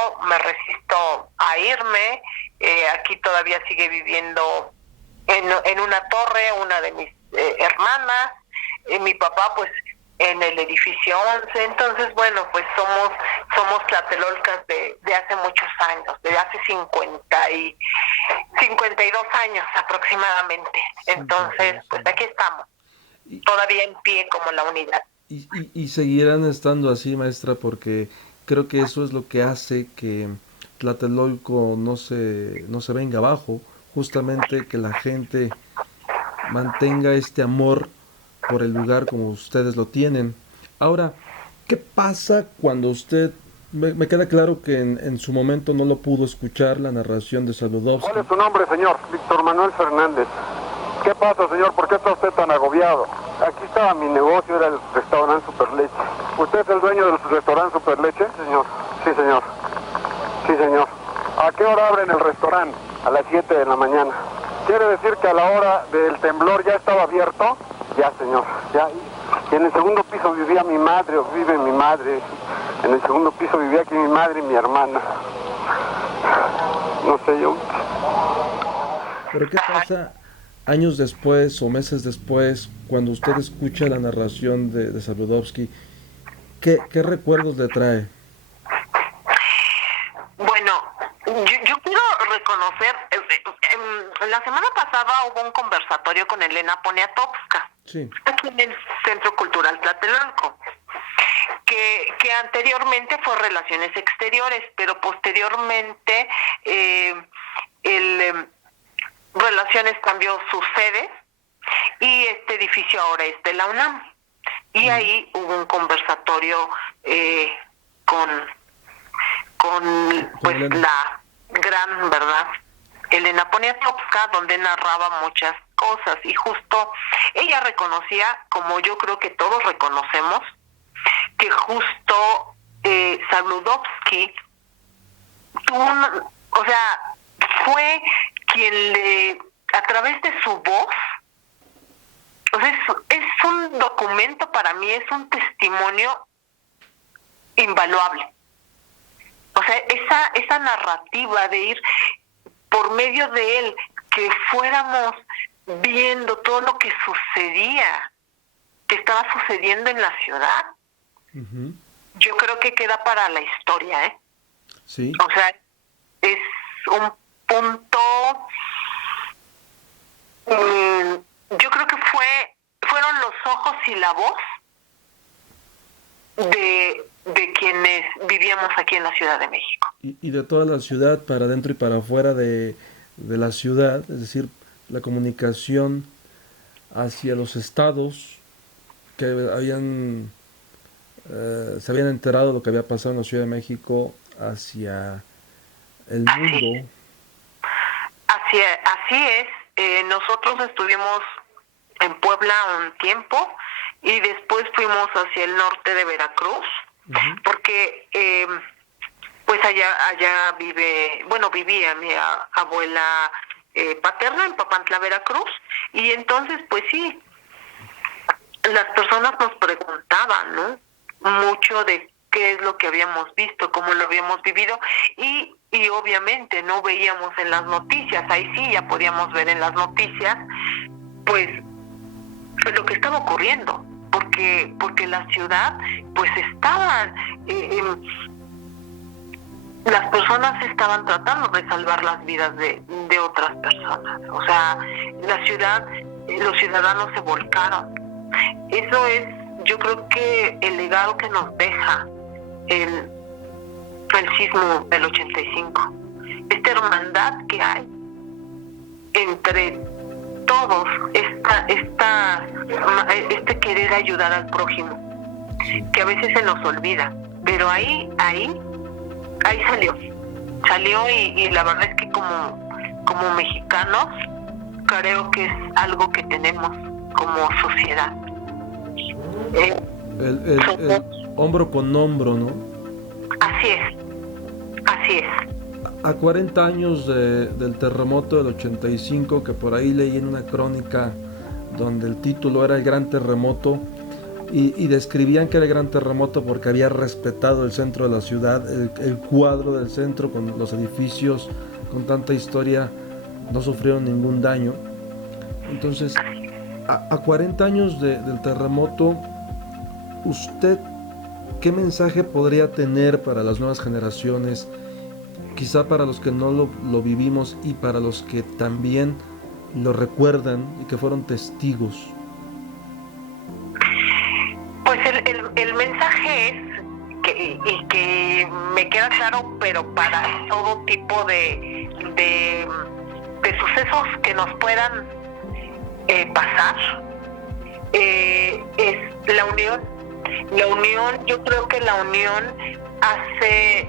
a irme. Aquí todavía sigue viviendo en una torre una de mis hermanas, mi papá pues en el edificio 11, entonces bueno, pues somos tlatelolcas de hace muchos años, de hace 52 años aproximadamente, entonces pues aquí estamos, todavía en pie como la unidad. Y seguirán estando así, maestra, porque creo que eso es lo que hace que Tlatelolco no se venga abajo, justamente que la gente mantenga este amor por el lugar como ustedes lo tienen. Ahora, ¿qué pasa cuando usted, me queda claro que en su momento no lo pudo escuchar la narración de Saludowski? ¿Cuál es su nombre, señor? Víctor Manuel Fernández. ¿Qué pasa, señor? ¿Por qué está usted tan agobiado? Aquí estaba mi negocio, era el restaurante Superleche. ¿Usted es el dueño del restaurante Superleche? Señor. Sí, señor. Sí, señor. ¿A qué hora abren el restaurante? A las 7 de la mañana. ¿Quiere decir que a la hora del temblor ya estaba abierto? Ya, señor. Ya. Y en el segundo piso vivía mi madre, o vive mi madre. En el segundo piso vivía aquí mi madre y mi hermana. No sé yo. ¿Pero qué pasa años después o meses después, cuando usted escucha la narración de Saludowski? ¿Qué recuerdos le trae? Bueno, yo quiero reconocer, la semana pasada hubo un conversatorio con Elena Poniatowska, Sí. aquí en el Centro Cultural Tlatelolco, que anteriormente fue Relaciones Exteriores, pero posteriormente Relaciones cambió su sede y este edificio ahora es de la UNAM. Y ahí hubo un conversatorio con pues Elena. la gran, ¿verdad?, Elena Poniatowska, donde narraba muchas cosas y justo ella reconocía, como yo creo que todos reconocemos, que justo Saludowski fue quien a través de su voz, o sea, es un documento para mí, es un testimonio invaluable. O sea, esa narrativa de ir por medio de él, que fuéramos viendo todo lo que sucedía, que estaba sucediendo en la ciudad, Uh-huh. yo creo que queda para la historia, ¿eh? Sí. O sea, es un punto, yo creo que fueron los ojos y la voz de quienes vivíamos aquí en la Ciudad de México. Y de toda la ciudad, para adentro y para afuera de la ciudad, es decir, la comunicación hacia los estados que se habían enterado de lo que había pasado en la Ciudad de México hacia el mundo. Así es. Nosotros estuvimos en Puebla un tiempo y después fuimos hacia el norte de Veracruz, uh-huh, porque pues allá vivía mi abuela paterna en Papantla, Veracruz, y entonces pues sí, las personas nos preguntaban, ¿no?, mucho de qué es lo que habíamos visto, cómo lo habíamos vivido, y obviamente no veíamos en las noticias, ahí sí ya podíamos ver en las noticias pues lo que estaba ocurriendo, porque la ciudad pues estaban las personas estaban tratando de salvar las vidas de otras personas, o sea, la ciudad, los ciudadanos se volcaron. Eso es, yo creo que el legado que nos deja el sismo del 85, esta hermandad que hay entre todos, este querer ayudar al prójimo, que a veces se nos olvida, pero ahí salió. salió y la verdad es que como mexicanos creo que es algo que tenemos como sociedad. El hombro con hombro, ¿no? Así es. A 40 años del terremoto del 85, que por ahí leí en una crónica donde el título era El Gran Terremoto, y describían que era el gran terremoto porque había respetado el centro de la ciudad, el cuadro del centro con los edificios con tanta historia no sufrieron ningún daño. Entonces, a 40 años del terremoto, ¿usted qué mensaje podría tener para las nuevas generaciones? Quizá para los que no lo vivimos y para los que también lo recuerdan y que fueron testigos. Pues el mensaje es que me queda claro, pero para todo tipo de sucesos que nos puedan pasar, es la unión. La unión, yo creo que la unión hace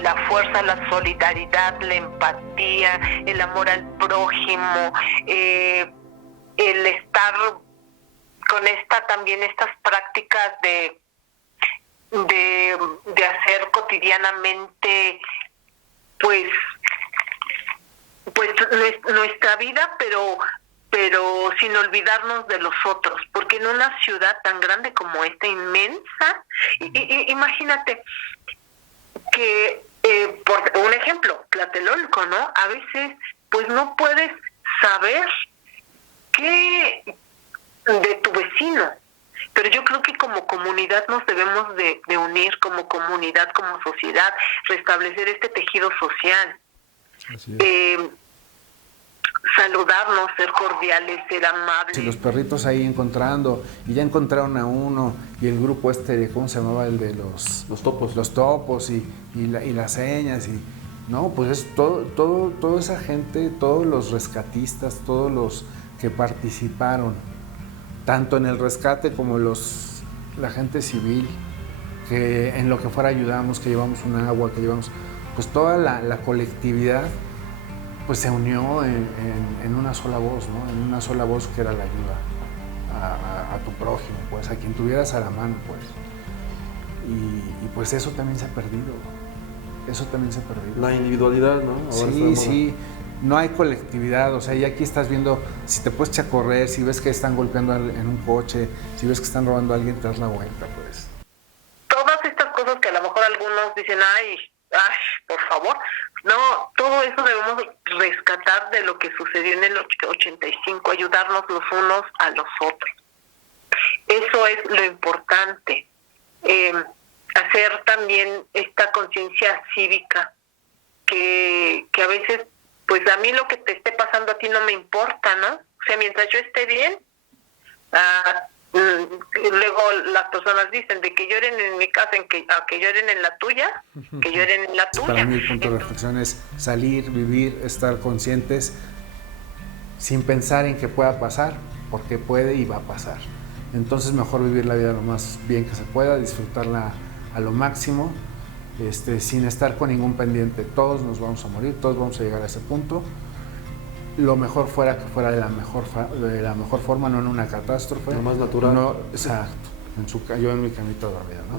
la fuerza, la solidaridad, la empatía, el amor al prójimo, el estar con estas prácticas de hacer cotidianamente pues nuestra vida, pero sin olvidarnos de los otros, porque en una ciudad tan grande como esta, inmensa, imagínate que, por un ejemplo, Tlatelolco, ¿no? A veces, pues no puedes saber qué de tu vecino, pero yo creo que como comunidad nos debemos de unir, como comunidad, como sociedad, restablecer este tejido social. Así es. Saludarnos, ser cordiales, ser amables. Y los perritos ahí encontrando, y ya encontraron a uno, y el grupo ¿cómo se llamaba? El de los topos. Los topos y las señas, y no, pues es toda esa gente, todos los rescatistas, todos los que participaron, tanto en el rescate como la gente civil, que en lo que fuera ayudamos, que llevamos un agua, que llevamos, pues toda la colectividad pues se unió en una sola voz, ¿no? En una sola voz que era la ayuda a tu prójimo, pues a quien tuvieras a la mano, pues. Y pues eso también se ha perdido. La individualidad, ¿no? Ahora sí, no hay colectividad, o sea, y aquí estás viendo, si te puedes echar a correr, si ves que están golpeando en un coche, si ves que están robando a alguien, te das la vuelta, pues. Todas estas cosas que a lo mejor algunos dicen, ay, por favor, no, todo eso debemos rescatar de lo que sucedió en el 85, ayudarnos los unos a los otros. Eso es lo importante, hacer también esta conciencia cívica, que a veces, pues a mí lo que te esté pasando a ti no me importa, ¿no? O sea, mientras yo esté bien, luego las personas dicen de que lloren en mi casa, que lloren en la tuya, que lloren en la tuya. Para mí el punto de reflexión es salir, vivir, estar conscientes, sin pensar en que pueda pasar, porque puede y va a pasar. Entonces mejor vivir la vida lo más bien que se pueda, disfrutarla a lo máximo, sin estar con ningún pendiente. Todos nos vamos a morir, todos vamos a llegar a ese punto. Lo mejor fuera que fuera de la mejor forma, no en una catástrofe. Lo más natural. No, exacto. Yo en mi camita dormida, ¿no?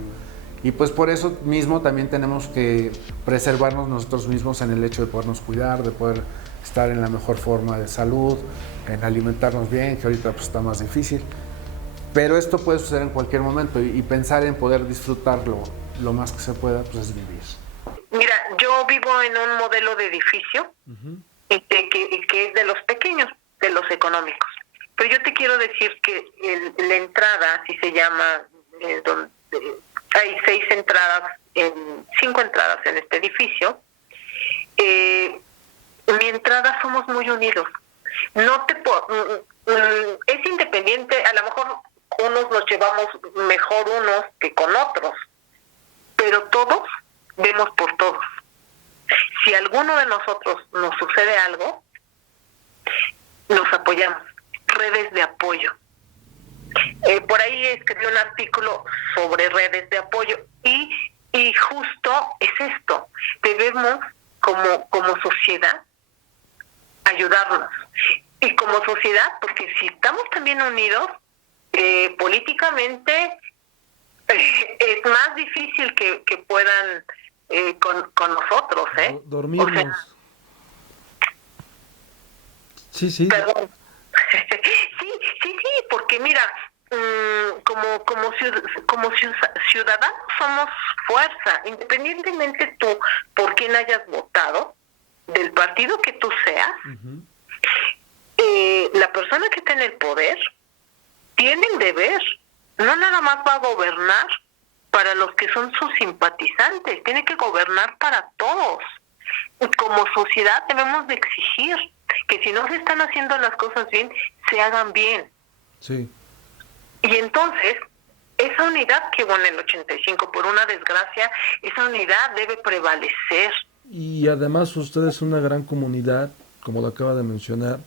Y pues por eso mismo también tenemos que preservarnos nosotros mismos en el hecho de podernos cuidar, de poder estar en la mejor forma de salud, en alimentarnos bien, que ahorita pues está más difícil. Pero esto puede suceder en cualquier momento y pensar en poder disfrutarlo lo más que se pueda, pues es vivir. Mira, yo vivo en un modelo de edificio. Que es de los pequeños, de los económicos. Pero yo te quiero decir que la entrada, así se llama, donde hay 5 entradas en este edificio. Mi entrada somos muy unidos. Es independiente, a lo mejor unos nos llevamos mejor unos que con otros, pero todos vemos por todos. Si a alguno de nosotros nos sucede algo, nos apoyamos. Redes de apoyo. Por ahí escribí un artículo sobre redes de apoyo y justo es esto. Debemos como sociedad, ayudarnos. Y como sociedad, porque si estamos también unidos, políticamente es más difícil que puedan con nosotros, Dormirnos. O sea, Sí. perdón. sí, porque mira, como ciudadanos somos fuerza, independientemente tú por quién hayas votado, del partido que tú seas, la persona que está en el poder tiene el deber, no nada más va a gobernar para los que son sus simpatizantes, tiene que gobernar para todos. Y como sociedad debemos de exigir que si no se están haciendo las cosas bien, se hagan bien. Sí. Y entonces, esa unidad que hubo en el 85, por una desgracia, esa unidad debe prevalecer. Y además usted es una gran comunidad, como lo acaba de mencionar,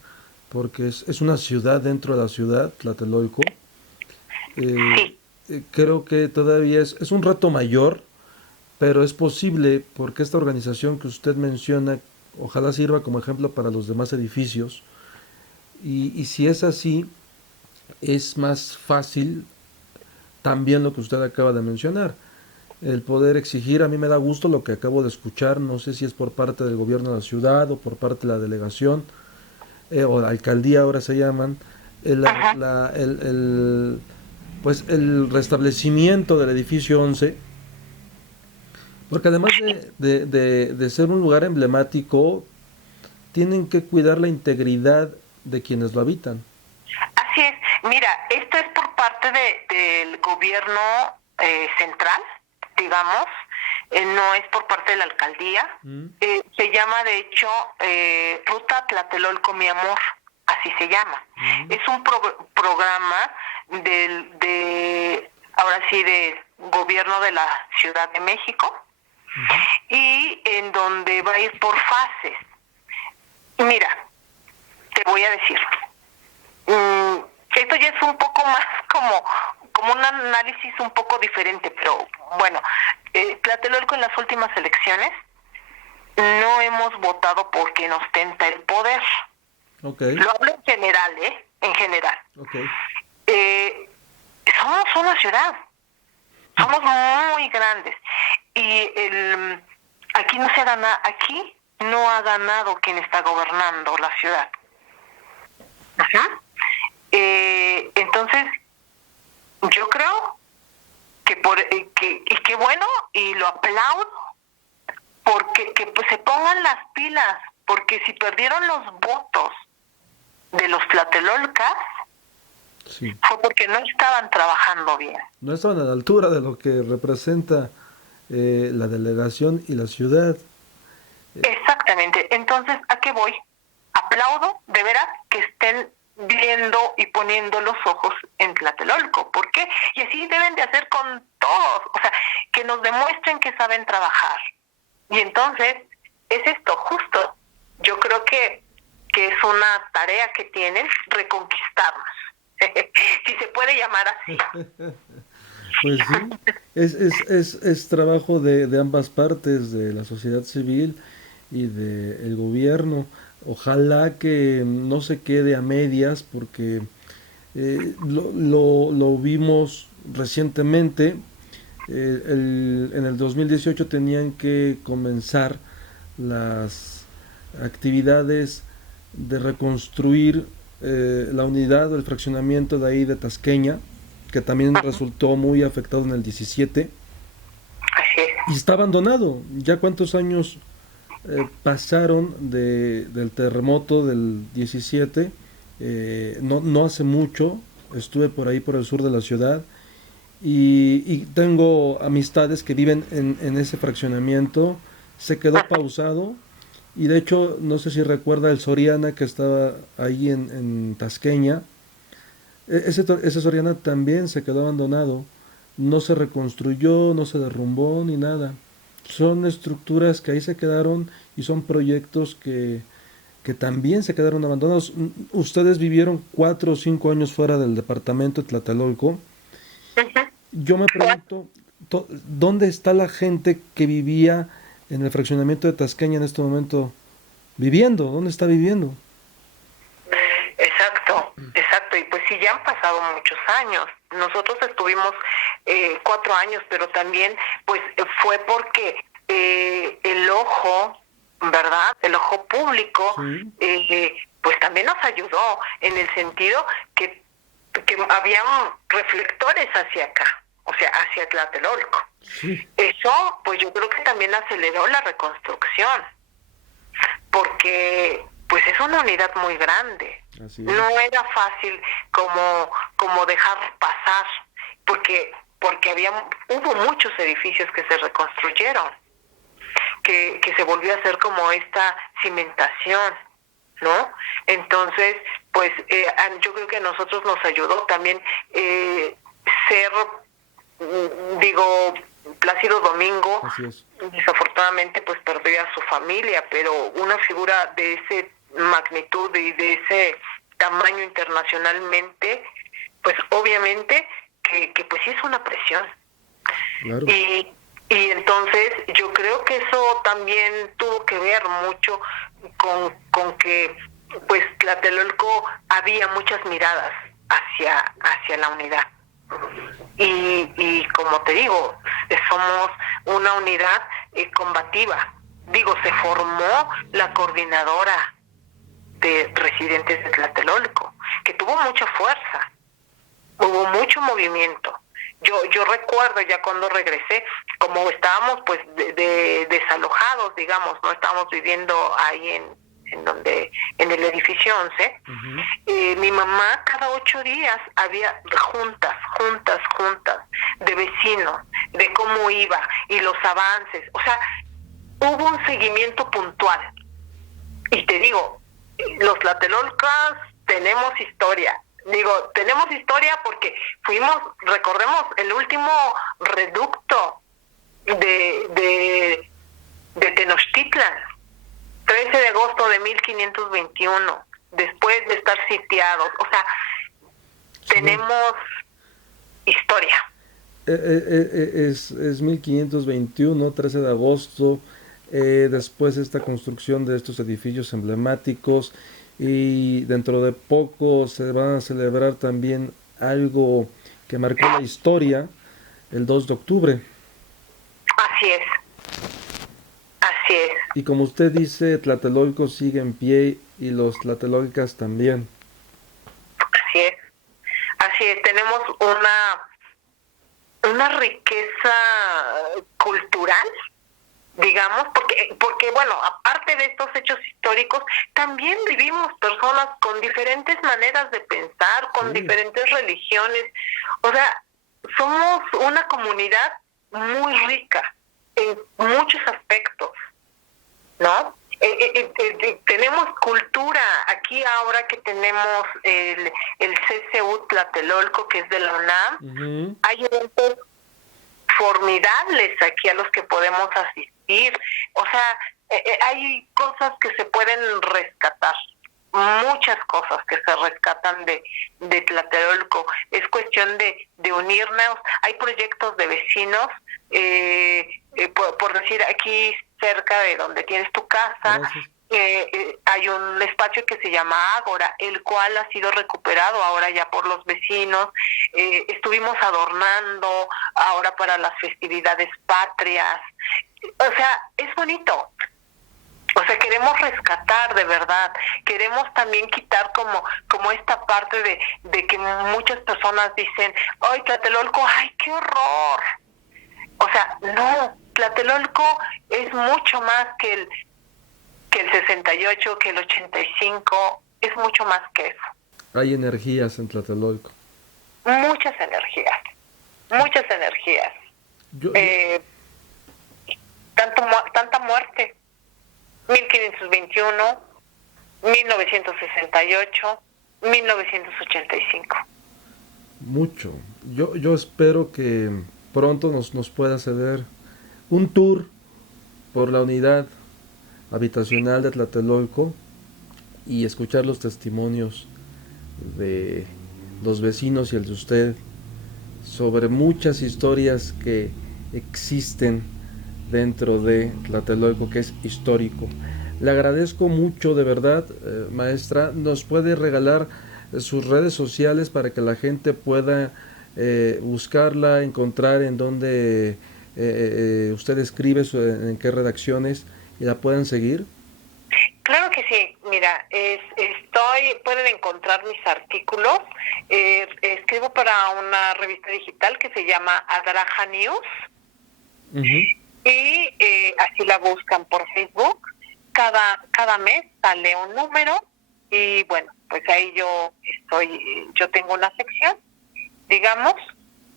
porque es una ciudad dentro de la ciudad, Tlatelolco. Sí. Creo que todavía es un reto mayor, pero es posible porque esta organización que usted menciona, ojalá sirva como ejemplo para los demás edificios. Y si es así, es más fácil también lo que usted acaba de mencionar, el poder exigir. A mí me da gusto lo que acabo de escuchar, no sé si es por parte del gobierno de la ciudad o por parte de la delegación, o la alcaldía ahora se llaman, pues el restablecimiento del edificio 11, porque además de ser un lugar emblemático, tienen que cuidar la integridad de quienes lo habitan. Así es. Mira, esto es por parte del gobierno central, digamos, no es por parte de la alcaldía. Se llama, de hecho, Ruta Tlatelolco, mi amor, así se llama. Es un programa ahora sí, del gobierno de la Ciudad de México, y en donde va a ir por fases. Mira, te voy a decir, esto ya es un poco más como un análisis un poco diferente, pero bueno, Tlatelolco en las últimas elecciones no hemos votado por quien ostenta el poder. Okay. Lo hablo en general, en general. Okay. Somos una ciudad, somos muy grandes, y aquí no se gana, aquí no ha ganado quien está gobernando la ciudad. Entonces, yo creo que que bueno, y lo aplaudo, porque que pues se pongan las pilas, porque si perdieron los votos de los tlatelolcas, sí, fue porque no estaban trabajando bien. No estaban a la altura de lo que representa la delegación y la ciudad. Exactamente. Entonces, ¿a qué voy? Aplaudo, de veras, que estén viendo y poniendo los ojos en Tlatelolco. ¿Por qué? Y así deben de hacer con todos. O sea, que nos demuestren que saben trabajar. Y entonces, es esto, justo. Yo creo que es una tarea que tienen, reconquistarnos. Si se puede llamar así. Pues sí, es trabajo de ambas partes, de la sociedad civil y del gobierno. Ojalá que no se quede a medias, porque lo vimos recientemente. En el 2018 tenían que comenzar las actividades de reconstruir la unidad o el fraccionamiento de ahí de Tasqueña, que también resultó muy afectado en el 17. Así es. Y está abandonado. ¿Ya cuántos años pasaron del terremoto del 17? No hace mucho. Estuve por ahí, por el sur de la ciudad, y tengo amistades que viven en ese fraccionamiento. Se quedó pausado. Y de hecho, no sé si recuerda el Soriana que estaba ahí en Tasqueña. Ese Soriana también se quedó abandonado. No se reconstruyó, no se derrumbó ni nada. Son estructuras que ahí se quedaron, y son proyectos que también se quedaron abandonados. Ustedes vivieron 4 o 5 años fuera del departamento de Tlatelolco. Yo me pregunto, ¿dónde está la gente que vivía en el fraccionamiento de Tasqueña en este momento viviendo? ¿Dónde está viviendo? Exacto, exacto. Y pues sí, ya han pasado muchos años. Nosotros estuvimos 4 años, pero también pues fue porque el ojo, ¿verdad? El ojo público, pues también nos ayudó en el sentido que habían reflectores hacia acá, o sea, hacia Tlatelolco. Sí. Eso, pues yo creo que también aceleró la reconstrucción, porque pues es una unidad muy grande. Así es. No era fácil como dejar pasar, porque hubo muchos edificios que se reconstruyeron, que se volvió a hacer como esta cimentación, ¿no? Entonces, pues yo creo que a nosotros nos ayudó también ser, Plácido Domingo, desafortunadamente pues perdió a su familia, pero una figura de ese magnitud y de ese tamaño internacionalmente, pues obviamente que pues sí es una presión. Claro. Y entonces yo creo que eso también tuvo que ver mucho con que pues Tlatelolco había muchas miradas hacia la unidad. Y como te digo, somos una unidad combativa. Se formó la coordinadora de residentes de Tlatelolco, que tuvo mucha fuerza, hubo mucho movimiento. Yo recuerdo ya cuando regresé, como estábamos pues desalojados, digamos, no estábamos viviendo ahí en el edificio 11, mi mamá cada 8 días había juntas de vecinos, de cómo iba y los avances, o sea, hubo un seguimiento puntual. Y te digo, los Tlatelolcas tenemos historia. Tenemos historia porque recorremos el último reducto de Tenochtitlan, 13 de agosto de 1521, después de estar sitiados. O sea, tenemos historia. Es 1521, 13 de agosto, después esta construcción de estos edificios emblemáticos, y dentro de poco se van a celebrar también algo que marcó la historia, el 2 de octubre. Así es. Y como usted dice, Tlatelolco sigue en pie y los tlatelolcas también. Así es, tenemos una riqueza cultural, digamos, porque bueno, aparte de estos hechos históricos, también vivimos personas con diferentes maneras de pensar, con diferentes religiones. O sea, somos una comunidad muy rica en muchos aspectos, ¿no? Tenemos cultura. Aquí ahora que tenemos el CCU Tlatelolco, que es de la UNAM, hay eventos formidables aquí a los que podemos asistir. O sea, hay cosas que se pueden rescatar, muchas cosas que se rescatan de Tlatelolco. Es cuestión de unirnos. Hay proyectos de vecinos, por decir, aquí cerca de donde tienes tu casa, hay un espacio que se llama Ágora, el cual ha sido recuperado ahora ya por los vecinos. Estuvimos adornando ahora para las festividades patrias. O sea, es bonito. O sea, queremos rescatar de verdad, queremos también quitar como esta parte de que muchas personas dicen, ¡ay, Tlatelolco, ay, qué horror! O sea, no, Tlatelolco es mucho más que el 68, que el 85, es mucho más que eso. Hay energías en Tlatelolco. Muchas energías. Tanta muerte. 1521, 1968, 1985. Mucho. Yo espero que pronto nos pueda ceder un tour por la unidad habitacional de Tlatelolco y escuchar los testimonios de los vecinos y el de usted sobre muchas historias que existen dentro de Tlatelolco, que es histórico. Le agradezco mucho, de verdad, maestra. ¿Nos puede regalar sus redes sociales para que la gente pueda buscarla, encontrar en dónde usted escribe, en qué redacciones, y la puedan seguir? Claro que sí, mira, pueden encontrar mis artículos, escribo para una revista digital que se llama Adraja News, y así la buscan por Facebook. Cada mes sale un número, y bueno, pues ahí yo tengo una sección, digamos,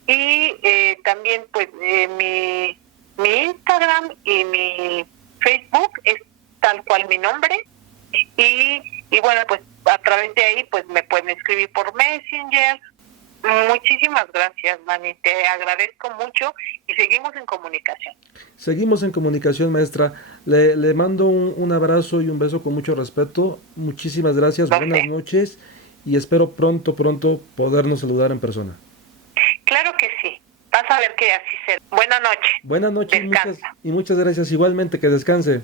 y también pues mi Instagram y mi Facebook es tal cual mi nombre, y bueno, pues a través de ahí pues me pueden escribir por Messenger. Muchísimas gracias, Manny, te agradezco mucho y seguimos en comunicación. Seguimos en comunicación, maestra. Le mando un abrazo y un beso con mucho respeto. Muchísimas gracias, buenas noches, y espero pronto podernos saludar en persona. Claro que sí, vas a ver que así será. Buenas noches. Buenas noches y muchas gracias. Igualmente, que descanse.